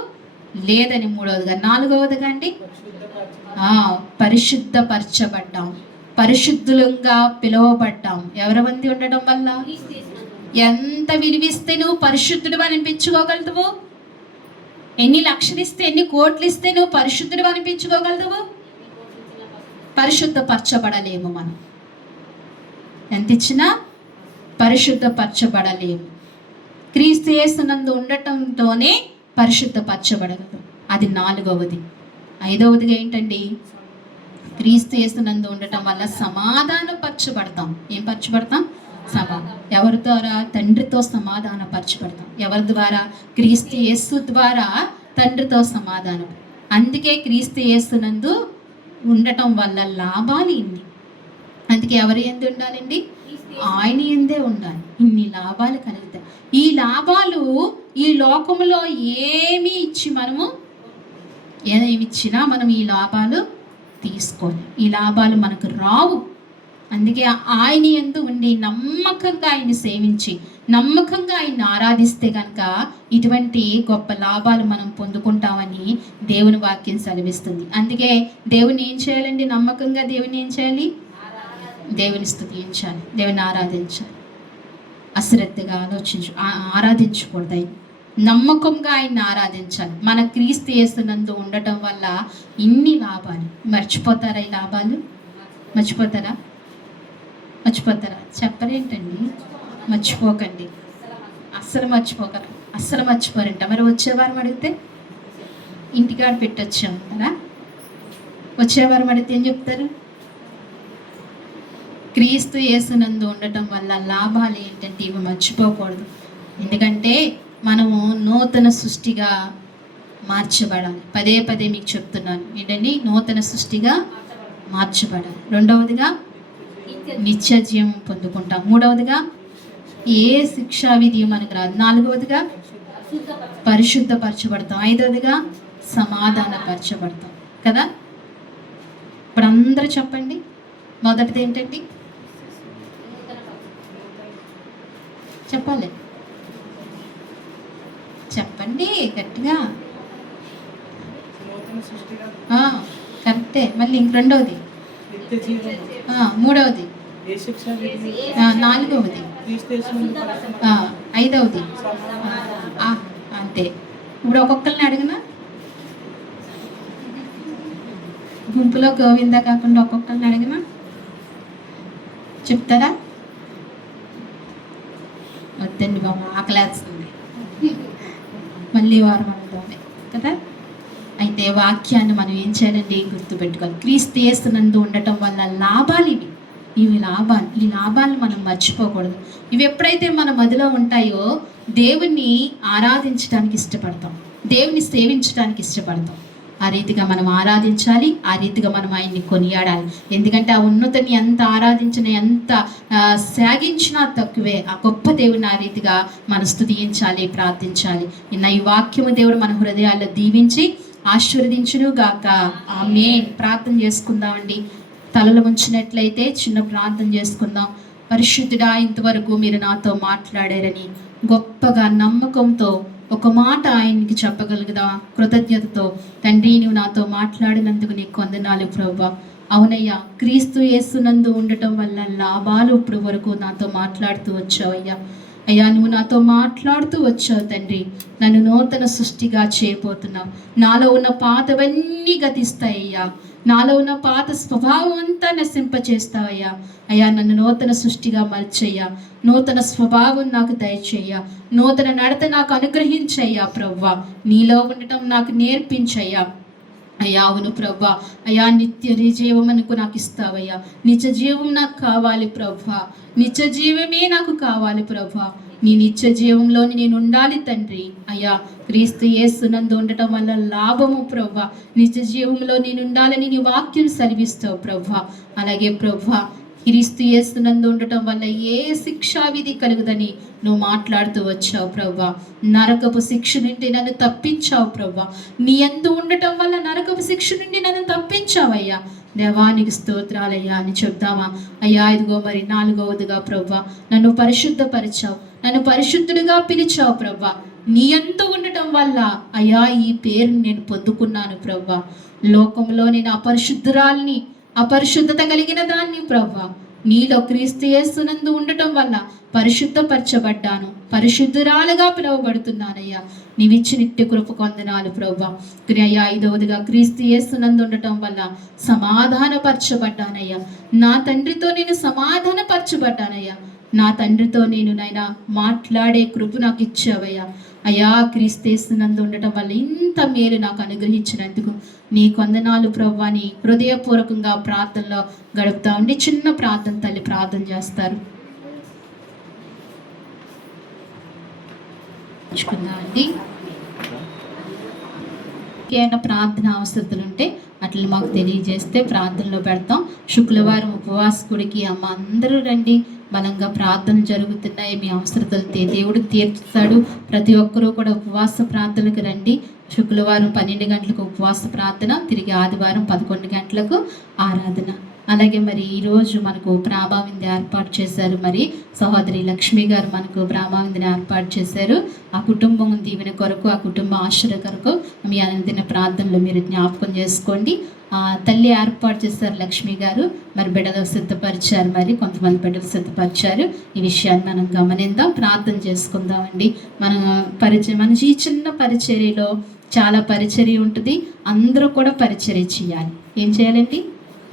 లేదని మూడవదిగా. నాలుగవదిగా అండి పరిశుద్ధపరచబడ్డాం, పరిశుద్ధులంగా పిలువబడ్డాం. ఎవరి మంది ఉండడం వల్ల? ఎంత విలువిస్తే నువ్వు పరిశుద్ధుడు అనిపించుకోగలుగుతావు? ఎన్ని లక్షలు ఇస్తే, ఎన్ని కోట్లు ఇస్తే నువ్వు పరిశుద్ధుడు అనిపించుకోగలుగుతావు? పరిశుద్ధపరచబడలేము. మనం ఎంత ఇచ్చినా పరిశుద్ధపరచబడలేము. క్రీస్తు యేసునందు ఉండటంతోనే పరిశుద్ధపరచబడగలదు. అది నాలుగవది. ఐదవదిగా ఏంటండి? క్రీస్తు యేసునందు ఉండటం వల్ల సమాధానపరచబడతాం. ఏం పరచబడతాం? ఎవరి ద్వారా? తండ్రితో సమాధానపరచబడతాం. ఎవరి ద్వారా? క్రీస్తు యేసు ద్వారా తండ్రితో సమాధానం. అందుకే క్రీస్తు యేసునందు ఉండటం వల్ల లాభాలు ఇన్ని. అందుకే ఎవరి యందు ఉండాలండి? ఆయన యందే ఉండాలి. ఇన్ని లాభాలు కలుగుతాయి. ఈ లాభాలు ఈ లోకంలో ఏమి ఇచ్చినా మనం ఈ లాభాలు తీసుకోవాలి. ఈ లాభాలు మనకు రావు. అందుకే ఆయన యందు ఉండి నమ్మకంగా ఆయన్ని సేవించి నమ్మకంగా ఆయన్ని ఆరాధిస్తే కనుక ఇటువంటి గొప్ప లాభాలు మనం పొందుకుంటామని దేవుని వాక్యం సెలవిస్తుంది. అందుకే దేవుని ఏం చేయాలండి? నమ్మకంగా దేవుని ఏం చేయాలి? దేవుని స్తుతించాలి, దేవుని ఆరాధించాలి. అశ్రద్ధగా ఆరాధించకూడదు. ఆయన నమ్మకంగా ఆయన్ని ఆరాధించాలి. మన క్రీస్తు యేసునందు ఉండటం వల్ల ఇన్ని లాభాలు. మర్చిపోతారా ఈ లాభాలు? మర్చిపోతారా? చెప్పరేంటండి? మర్చిపోకండి. అస్సలు మర్చిపోరంట. మరి వచ్చేవారం అడిగితే ఇంటికాడ పెట్టొచ్చాం కదా. వచ్చేవారం అడిగితే ఏం చెప్తారు? క్రీస్తు యేసునందు ఉండటం వల్ల లాభాలు ఏంటంటే ఇవి మర్చిపోకూడదు. ఎందుకంటే మనము నూతన సృష్టిగా మార్చబడాలి. పదే మీకు చెప్తున్నాను ఏంటండి? నూతన సృష్టిగా మార్చబడాలి. రెండవదిగా నిత్య జీవం పొందుకుంటాం. మూడవదిగా ఏ శిక్షా విధి మనకు రాదు. నాలుగవదిగా పరిశుద్ధపరచబడతాం. ఐదవదిగా సమాధానపరచబడతాం కదా. ఇప్పుడు అందరూ చెప్పండి. మొదటిది ఏంటండి? చెప్పాలి, చెప్పండి గట్టిగా. కరెక్టే. మళ్ళీ ఇంక రెండవది, మూడవది, నాలుగవది, ఐదవది. అంతే. ఇప్పుడు ఒక్కొక్కరిని అడిగినా గుంపులో గోవిందా కాకుండా ఒక్కొక్కరిని అడిగినా చెప్తారా? వద్దండి బాబు, ఆకలేస్తుంది. మళ్ళీ వారం అనుకోండి కదా. అయితే వాక్యాన్ని మనం ఏం చేయాలండి? గుర్తుపెట్టుకోవాలి. క్రీస్తు యేసునందు ఉండటం వల్ల లాభాలు ఇవి. ఈ లాభాలను మనం మర్చిపోకూడదు. ఇవి ఎప్పుడైతే మన మదిలో ఉంటాయో దేవుణ్ణి ఆరాధించడానికి ఇష్టపడతాం, దేవుని సేవించడానికి ఇష్టపడతాం. ఆ రీతిగా మనం ఆరాధించాలి, ఆ రీతిగా మనం ఆయన్ని కొనియాడాలి. ఎందుకంటే ఆ ఉన్నతిని ఎంత ఆరాధించినా, ఎంత సాగించినా తక్కువే. ఆ గొప్ప దేవుని ఆ రీతిగా మనం స్తుతించాలి, ప్రార్థించాలి. ఈ వాక్యము దేవుడు మన హృదయాల్లో దీవించి ఆశీర్వదించును గాక. ఆమేన్. ప్రార్థన చేసుకుందామండి. తలలు ఉంచినట్లయితే చిన్న ప్రార్థన చేసుకుందాం. పరిశుద్ధుడా, ఇంతవరకు మీరు నాతో మాట్లాడారని గొప్పగా నమ్మకంతో ఒక మాట ఆయనకి చెప్పగలుగుదా? కృతజ్ఞతతో తండ్రి, నువ్వు నాతో మాట్లాడినందుకు నీకు వందనాలు ప్రభువా. అవునయ్యా, క్రీస్తు యేసునందు ఉండటం వల్ల లాభాలు ఇప్పుడు వరకు నాతో మాట్లాడుతూ వచ్చావయ్యా. అయ్యా, నువ్వు నాతో మాట్లాడుతూ వచ్చావు తండ్రి. నన్ను నూతన సృష్టిగా చేయబోతున్నావు. నాలో ఉన్న పాతవన్నీ గతిస్తాయ్యా. నాలో ఉన్న పాత స్వభావం అంతా నశింపచేస్తావయ్యా. అయ్యా, నన్ను నూతన సృష్టిగా మర్చయ్యా. నూతన స్వభావం నాకు దయచేయ్యా. నూతన నడత నాకు అనుగ్రహించయ్యా ప్రభువా. నీలో ఉండటం నాకు నేర్పించయ్యా. అయ్యా, అవును ప్రభువా. అయ్యా, నిత్య జీవం అనుకు నాకు ఇస్తావయ్యా. నిత్య జీవం నాకు కావాలి ప్రభువా. నిత్య జీవమే నాకు కావాలి ప్రభువా. నీ నిత్య జీవంలోని నేను ఉండాలి తండ్రి. అయ్యా, క్రీస్తు యేసునందు ఉండటం వల్ల లాభము ప్రభా. నిత్య జీవంలో నేను ఉండాలని నీ వాక్యం సెలవిస్తావు ప్రభా. అలాగే ప్రభా, క్రీస్తు యేసునందు ఉండటం వల్ల ఏ శిక్షా విధి కలుగుదని నువ్వు మాట్లాడుతూ వచ్చావు ప్రభా. నరకపు శిక్ష నుండి నన్ను తప్పించావు ప్రభా. నీ యందు ఉండటం వల్ల నరకపు శిక్ష నుండి నన్ను తప్పించావయ్యా. దేవానికి స్తోత్రాలయ్యా అని చెప్దామా? అయ్యా, ఇదిగో మరి 4వదిగా ప్రభా, నన్ను పరిశుద్ధపరిచావు, నన్ను పరిశుద్ధుడిగా పిలిచావు ప్రభా. నీ యందు ఉండటం వల్ల అయ్యా ఈ పేరుని నేను పొందుకున్నాను ప్రభా. లోకంలో నేను అపరిశుద్ధురాల్ని, అపరిశుద్ధత కలిగిన దాన్ని ప్రభా. నీలో క్రీస్తు యేసునందు ఉండటం వల్ల పరిశుద్ధపరచబడ్డాను, పరిశుద్ధురాలుగా పిలువబడుతున్నానయ్యా. నీవిచ్చిన నిత్య కృప కొందనాలు ప్రభా. అయ్యా, 5వదిగా క్రీస్తు యేసునందు ఉండటం వల్ల సమాధానపరచబడ్డానయ్యా. నా తండ్రితో నేను సమాధానపరచబడ్డానయ్యా. నా తండ్రితో నేను నైనా మాట్లాడే కృప నాకు ఇచ్చావయ్యా. అయ్యా, క్రీస్తు యేసునందు ఉండటం వల్ల ఇంత మేలు నాకు అనుగ్రహించినందుకు నీ కొందనాలు ప్రభా. నీ హృదయపూర్వకంగా ప్రార్థనలో గడుపుతా ఉండి చిన్న ప్రార్థన తల్లి ప్రార్థన చేస్తారు. అండి ఏమైనా ప్రార్థన అవసరతలు ఉంటే అట్లా మాకు తెలియజేస్తే ప్రార్థనలో పెడతాం. శుక్రవారం ఉపవాస గుడికి అమ్మ అందరూ రండి. బలంగా ప్రార్థన జరుగుతున్నాయి. మీ అవసరతలు దేవుడు తీర్చుతాడు. ప్రతి ఒక్కరూ కూడా ఉపవాస ప్రార్థనలకు రండి. శుక్రవారం 12 గంటలకు ఉపవాస ప్రార్థన, తిరిగి ఆదివారం 11 గంటలకు ఆరాధన. అలాగే మరి ఈరోజు మనకు ప్రాభావింది ఏర్పాటు చేశారు. మరి సహోదరి లక్ష్మి గారు మనకు ప్రాభావిందిని ఏర్పాటు చేశారు. ఆ కుటుంబం దీవెన కొరకు, ఆ కుటుంబ ఆశ్రయ కొరకు మీ అనుదిన ప్రార్థనలు మీరు జ్ఞాపకం చేసుకోండి. తల్లి ఏర్పాటు చేశారు లక్ష్మి గారు. మరి బిడ్డలు సిద్ధపరిచారు, మరి కొంతమంది బిడ్డలు సిద్ధపరిచారు. ఈ విషయాన్ని మనం గమనిద్దాం, ప్రార్థన చేసుకుందామండి. మన ఈ చిన్న పరిచర్యలో చాలా పరిచర్య ఉంటుంది. అందరూ కూడా పరిచర్య చేయాలి. ఏం చేయాలండి?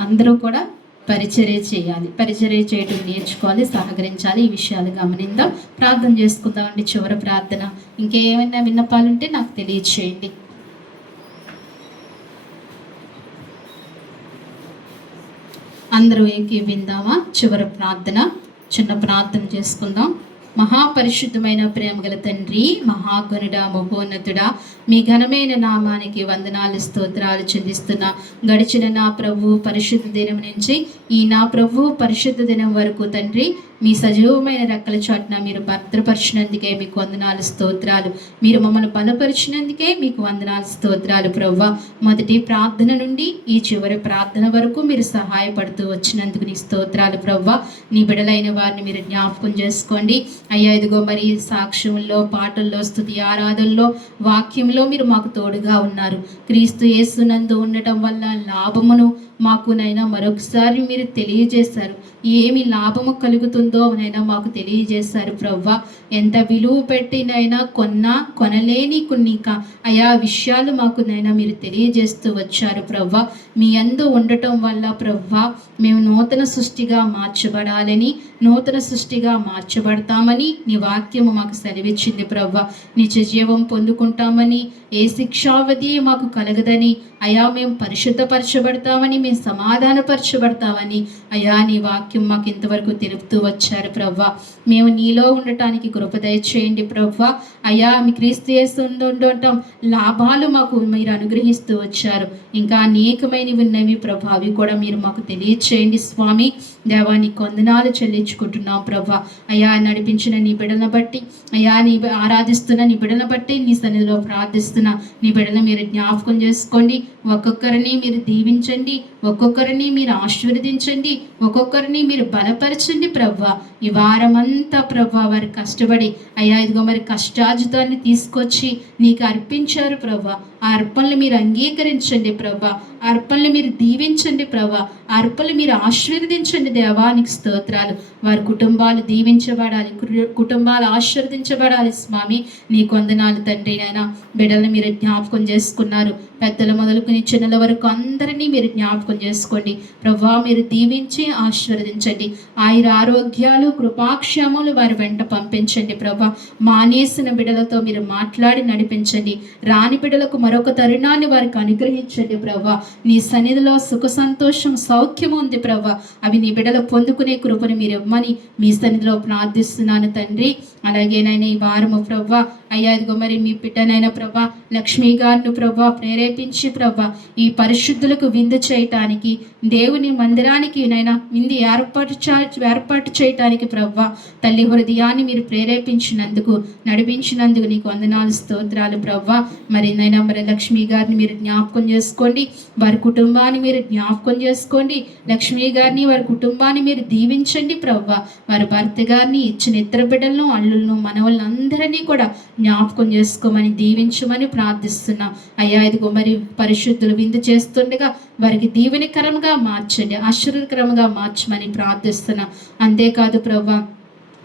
అందరూ కూడా పరిచర్య చేయాలి. పరిచర్య చేయడం నేర్చుకోవాలి, సహకరించాలి. ఈ విషయాలు గమనిద్దాం, ప్రార్థన చేసుకుందామండి. చివరి ప్రార్థన. ఇంకేమైనా విన్నపాలుంటే నాకు తెలియచేయండి. అందరూ ఏకీవిందామా? చివరి ప్రార్థన, చిన్న ప్రార్థన చేసుకుందాం. మహాపరిశుద్ధమైన ప్రేమగల తండ్రి, మహాగణుడా, మహోన్నతుడా, మీ ఘనమైన నామానికి వందనాలు, స్తోత్రాలు చెల్లిస్తున్నా. గడిచిన నా ప్రభు పరిశుద్ధ దినం నుంచి ఈ నా ప్రభు పరిశుద్ధ దినం వరకు తండ్రి, మీ సజీవమైన రెక్కల చాటున మీరు భద్రపరిచినందుకే మీకు వందనాలు, స్తోత్రాలు. మీరు మమ్మల్ని బలపరిచినందుకే మీకు వందనాలు, స్తోత్రాలు ప్రవ్వా. మొదటి ప్రార్థన నుండి ఈ చివరి ప్రార్థన వరకు మీరు సహాయపడుతూ వచ్చినందుకు నీ స్తోత్రాలు ప్రవ్వా. నీ బిడలైన వారిని మీరు జ్ఞాపకం చేసుకోండి అయ్యా. ఇదిగో మరి సాక్ష్యంలో, పాటల్లో, స్తుతి ఆరాధనలో, వాక్యంలో మీరు మాకు తోడుగా ఉన్నారు. క్రీస్తు యేసునందు ఉండటం వల్ల లాభమును మాకునైనా మరొకసారి మీరు తెలియజేశారు. ఏమి లాభము కలుగుతుందో నైనా మాకు తెలియజేశారు ప్రవ్వా. ఎంత విలువ పెట్టినైనా కొనలేని కొన్ని అయా విషయాలు మాకు నైనా మీరు తెలియజేస్తూ వచ్చారు ప్రవ్వా. మీ యందు ఉండటం వల్ల ప్రవ్వా మేము నూతన సృష్టిగా మార్చబడాలని, నూతన సృష్టిగా మార్చబడతామని నీ వాక్యము మాకు సెలవిచ్చింది ప్రవ్వా. నిత్య జీవం పొందుకుంటామని, ఏ శిక్షావధి మాకు కలగదని అయా, మేము పరిశుద్ధపరచబడతామని, మేము సమాధానపరచబడతామని అయా నీ వాక్యం మాకు ఇంతవరకు తెలుపుతూ వచ్చారు ప్రవ్వా. మేము నీలో ఉండటానికి కృప దయచేయండి ప్రవ్వా. అయా, మీ క్రీస్తు యేసులో ఉండటం లాభాలు మాకు మీరు అనుగ్రహిస్తూ వచ్చారు. ఇంకా అనేకమైనవి ఉన్నవి ప్రభా, అవి కూడా మీరు మాకు తెలియచేయండి స్వామి. దేవానికి వందనాలు చెల్లించుకుంటున్నాం ప్రభా. అయా, నడిపించిన నీ బిడ్డలను బట్టి, అయా నీ ఆరాధిస్తున్న నీ బిడ్డలను బట్టి నీ సన్నిధిలో ప్రార్థిస్తున్న నీ బిడ్డలను మీరు జ్ఞాపకం చేసుకోండి. ఒక్కొక్కరిని మీరు దీవించండి, ఒక్కొక్కరిని మీరు ఆశీర్వదించండి, ఒక్కొక్కరిని మీరు బలపరచండి ప్రభా. ఈ వారమంతా ప్రభా వారు కష్టపడి అయ్యా ఇదిగో మరి కష్టార్జితాన్ని తీసుకొచ్చి నీకు అర్పించారు ప్రభా. ఆ అర్పణలు మీరు అంగీకరించండి ప్రభా. ఆ అర్పణలు మీరు దీవించండి ప్రభా. ఆ అర్పణలు మీరు ఆశీర్వదించండి దేవానికి స్తోత్రాలు. వారి కుటుంబాలు దీవించబడాలి, కుటుంబాలు ఆశీర్వదించబడాలి స్వామి. నీ వందనాలు తండ్రి. నాయనా బిడ్డలను మీరు జ్ఞాపకం చేసుకున్నారు. పెద్దల మొదలుకొని చిన్నల వరకు అందరినీ మీరు జ్ఞాపకం చేసుకోండి ప్రభా. మీరు దీవించి ఆశీర్వదించండి. ఆయుర ఆరోగ్యాలు కృపాక్షేమములు వారి వెంట పంపించండి ప్రభా. మానేసిన బిడ్డలతో మీరు మాట్లాడి నడిపించండి. రాని బిడ్డలకు మరొక తరుణాన్ని వారికి అనుగ్రహించండి ప్రభా. నీ సన్నిధిలో సుఖ సంతోషం సౌఖ్యం ఉంది ప్రభా. అవి నీ బిడ్డలు పొందుకునే కృపను మీరు ఇవ్వమని మీ సన్నిధిలో ప్రార్థిస్తున్నాను తండ్రి. అలాగేనైనా ఈ వారము ప్రభా అయ్యా ఇదిగో మరి మీ బిడ్డనైనా ప్రభా లక్ష్మీ గారిని ప్రభా ప్రేరేపించి ప్రభా ఈ పరిశుద్ధులకు విందు చేయటానికి, దేవుని మందిరానికి నైనా విందు ఏర్పాటు చేయటానికి ప్రభా తల్లి హృదయాన్ని మీరు ప్రేరేపించినందుకు, నడిపించినందుకు నీకు వందనాలు స్తోత్రాలు ప్రభా. మరి నైనా మరి లక్ష్మీ గారిని మీరు జ్ఞాపకం చేసుకోండి, వారి కుటుంబాన్ని మీరు జ్ఞాపకం చేసుకోండి. లక్ష్మీ గారిని వారి కుటుంబాన్ని మీరు దీవించండి ప్రభా. వారి భర్త గారిని ఇచ్చిన ఇద్దరు బిడ్డలను, అల్లులను, మనవలందరినీ కూడా జ్ఞాపకం చేసుకోమని దీవించమని ప్రార్థిస్తున్నా. అయ్యా ఇదిగో మరి పరిశుద్ధులు విందు చేస్తుండగా వారికి దీవెనకరంగా మార్చండి, ఆశీర్వదకరంగా మార్చమని ప్రార్థిస్తున్నా. అంతేకాదు ప్రభా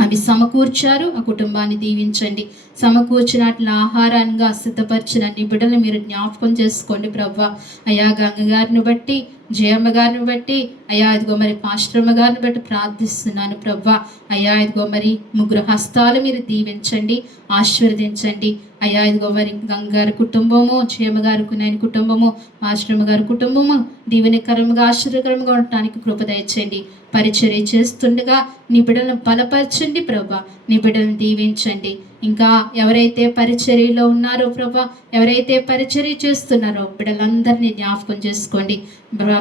అవి సమకూర్చారు, ఆ కుటుంబాన్ని దీవించండి. సమకూర్చినట్లు ఆహారాన్ని సిద్ధపరిచిన నీ బిడ్డలు మీరు జ్ఞాపకం చేసుకోండి ప్రభా. అయ్యా గంగ గారిని బట్టి, జయమ్మ గారిని బట్టి, అయ్యా ఇదిగో మరి పాస్టర్మ గారిని బట్టి ప్రార్థిస్తున్నాను ప్రభా. అయ్యా ఇదిగో మరి ముగ్గురు హస్తాలు మీరు దీవించండి, ఆశీర్వదించండి. అయ్యా ఇదిగో మరి గంగారి కుటుంబము, జయమ్మ గారి నాయన కుటుంబము, పాస్టర్మ గారి కుటుంబము దీవెనకరంగా ఆశీర్వదకరంగా ఉండటానికి కృప దయచేయండి. పరిచర్య చేస్తుండగా నీ బిడ్డలను బలపరచండి ప్రభా, నీ బిడ్డలను దీవించండి. ఇంకా ఎవరైతే పరిచర్యలో ఉన్నారో ప్రభా, ఎవరైతే పరిచర్య చేస్తున్నారో బిడ్డలందరినీ జ్ఞాపకం చేసుకోండి.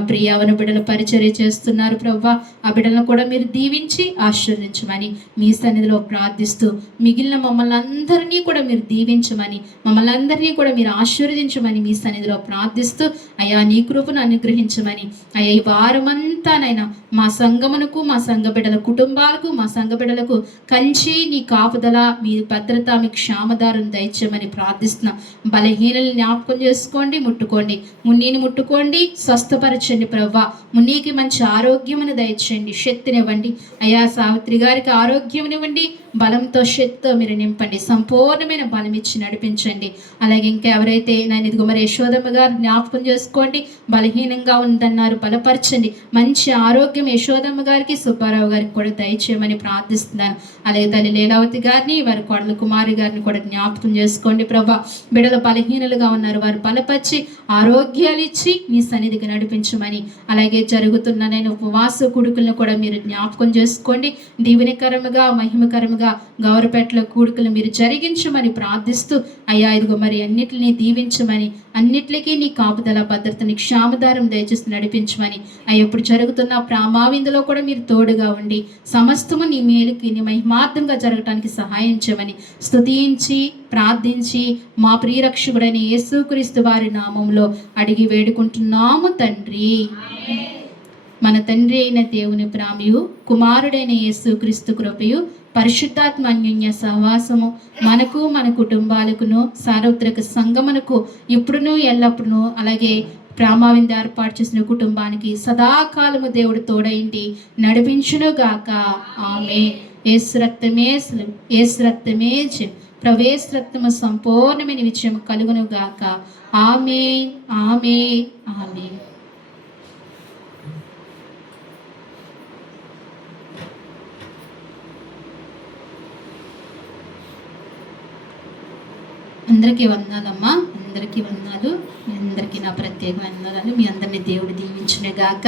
ప్రియవన బిడ్డలు పరిచర్య చేస్తున్నారు ప్రభా, ఆ బిడ్డలను కూడా మీరు దీవించి ఆశీర్వదించమని మీ సన్నిధిలో ప్రార్థిస్తూ, మిగిలిన మమ్మల్ని అందరినీ కూడా మీరు దీవించమని, మమ్మల్ని అందరినీ కూడా మీరు ఆశీర్వదించమని మీ సన్నిధిలో ప్రార్థిస్తూ, అయ్యా నీ కృపను అనుగ్రహించమని, అయ్యా ఈ వారమంతానైనా మా సంఘమునకు, మా సంఘ బిడ్డల కుటుంబాలకు, మా సంఘ బిడ్డలకు కంచి నీ కాపుదల, మీ భద్రత, మీ క్షామదారం దయచేయమని ప్రార్థిస్తున్నా. బలహీనల్ని జ్ఞాపకం చేసుకోండి, ముట్టుకోండి. మున్నీని ముట్టుకోండి, స్వస్థపరచండి ప్రభా. మున్నీకి మంచి ఆరోగ్యమును దయచేయండి, శక్తినివ్వండి. అయ్యా సావిత్రి గారికి ఆరోగ్యమునివ్వండి, బలంతో శక్తితో మీరు నింపండి, సంపూర్ణమైన బలం ఇచ్చి నడిపించండి. అలాగే ఇంకా ఎవరైతే నేను ఇదిగో మరి యశోదమ్మ గారు జ్ఞాపకం చేసుకోండి, బలహీనంగా ఉందన్నారు, బలపరచండి. మంచి ఆరోగ్యం యశోదమ్మ గారికి, సుబ్బారావు గారికి కూడా దయచేయమని ప్రార్థిస్తున్నాను. అలాగే తల్లి లీలావతి గారిని, వారి కోడలు కుమారి గారిని కూడా జ్ఞాపకం చేసుకోండి ప్రభా. బిడ్డలు బలహీనులుగా ఉన్నారు, వారు బలపరిచి ఆరోగ్యాలు ఇచ్చి మీ సన్నిధికి నడిపించమని, అలాగే జరుగుతున్న నేను ఉపవాస కూడుకులను కూడా మీరు జ్ఞాపకం చేసుకోండి. దీవెనకరముగా, మహిమకరముగా గౌరపేటలో కూడుకులు మీరు జరిగించమని ప్రార్థిస్తూ, అయ్యా ఇదిగో మరి అన్నిటిని దీవించమని, అన్నిటికీ నీ కాపుదల, భద్రతని, క్షామదారం దయచేసి నడిపించమని, అయ్యా ఇప్పుడు జరుగుతున్న ప్రామావిందులో కూడా మీరు తోడుగా ఉండి సమస్తము నీ మేలుకి, నీ మహిమార్థంగా జరగటానికి సహాయం చేయమని స్తుతించి ప్రార్థించి మా ప్రియరక్షకుడైన యేసుక్రీస్తు వారి నామంలో అడిగి వేడుకుంటున్నాము తండ్రి. మన తండ్రి అయిన దేవుని ప్రేమయు, కుమారుడైన యేసుక్రీస్తు కృపయు, పరిశుద్ధాత్మ అన్యోన్య సహవాసము మనకు, మన కుటుంబాలకును, సార్వత్రిక సంఘమునకు ఇప్పుడును ఎల్లప్పుడును, అలాగే ప్రేమావింద ఏర్పాటు చేసిన కుటుంబానికి సదాకాలము దేవుడు తోడైండి నడిపించును గాక. ఆమేన్. యేసు రక్తమే, యేసు రక్తమే ప్రవేశ రక్తము సంపూర్ణమైన విజయం కలుగును గాక. ఆమేన్, ఆమేన్, ఆమేన్. అందరికీ వందనాలమ్మా, అందరికీ వందనాలు. మీ అందరికీ నా ప్రత్యేక వందనాలు. మీ అందరినీ దేవుడు దీవించును గాక.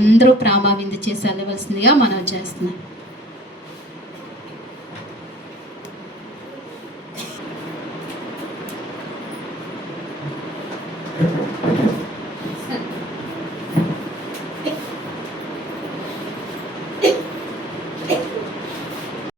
అందరూ ప్రామావిందు చేసి వెళ్ళవలసిందిగా మనం చేస్తున్నాం.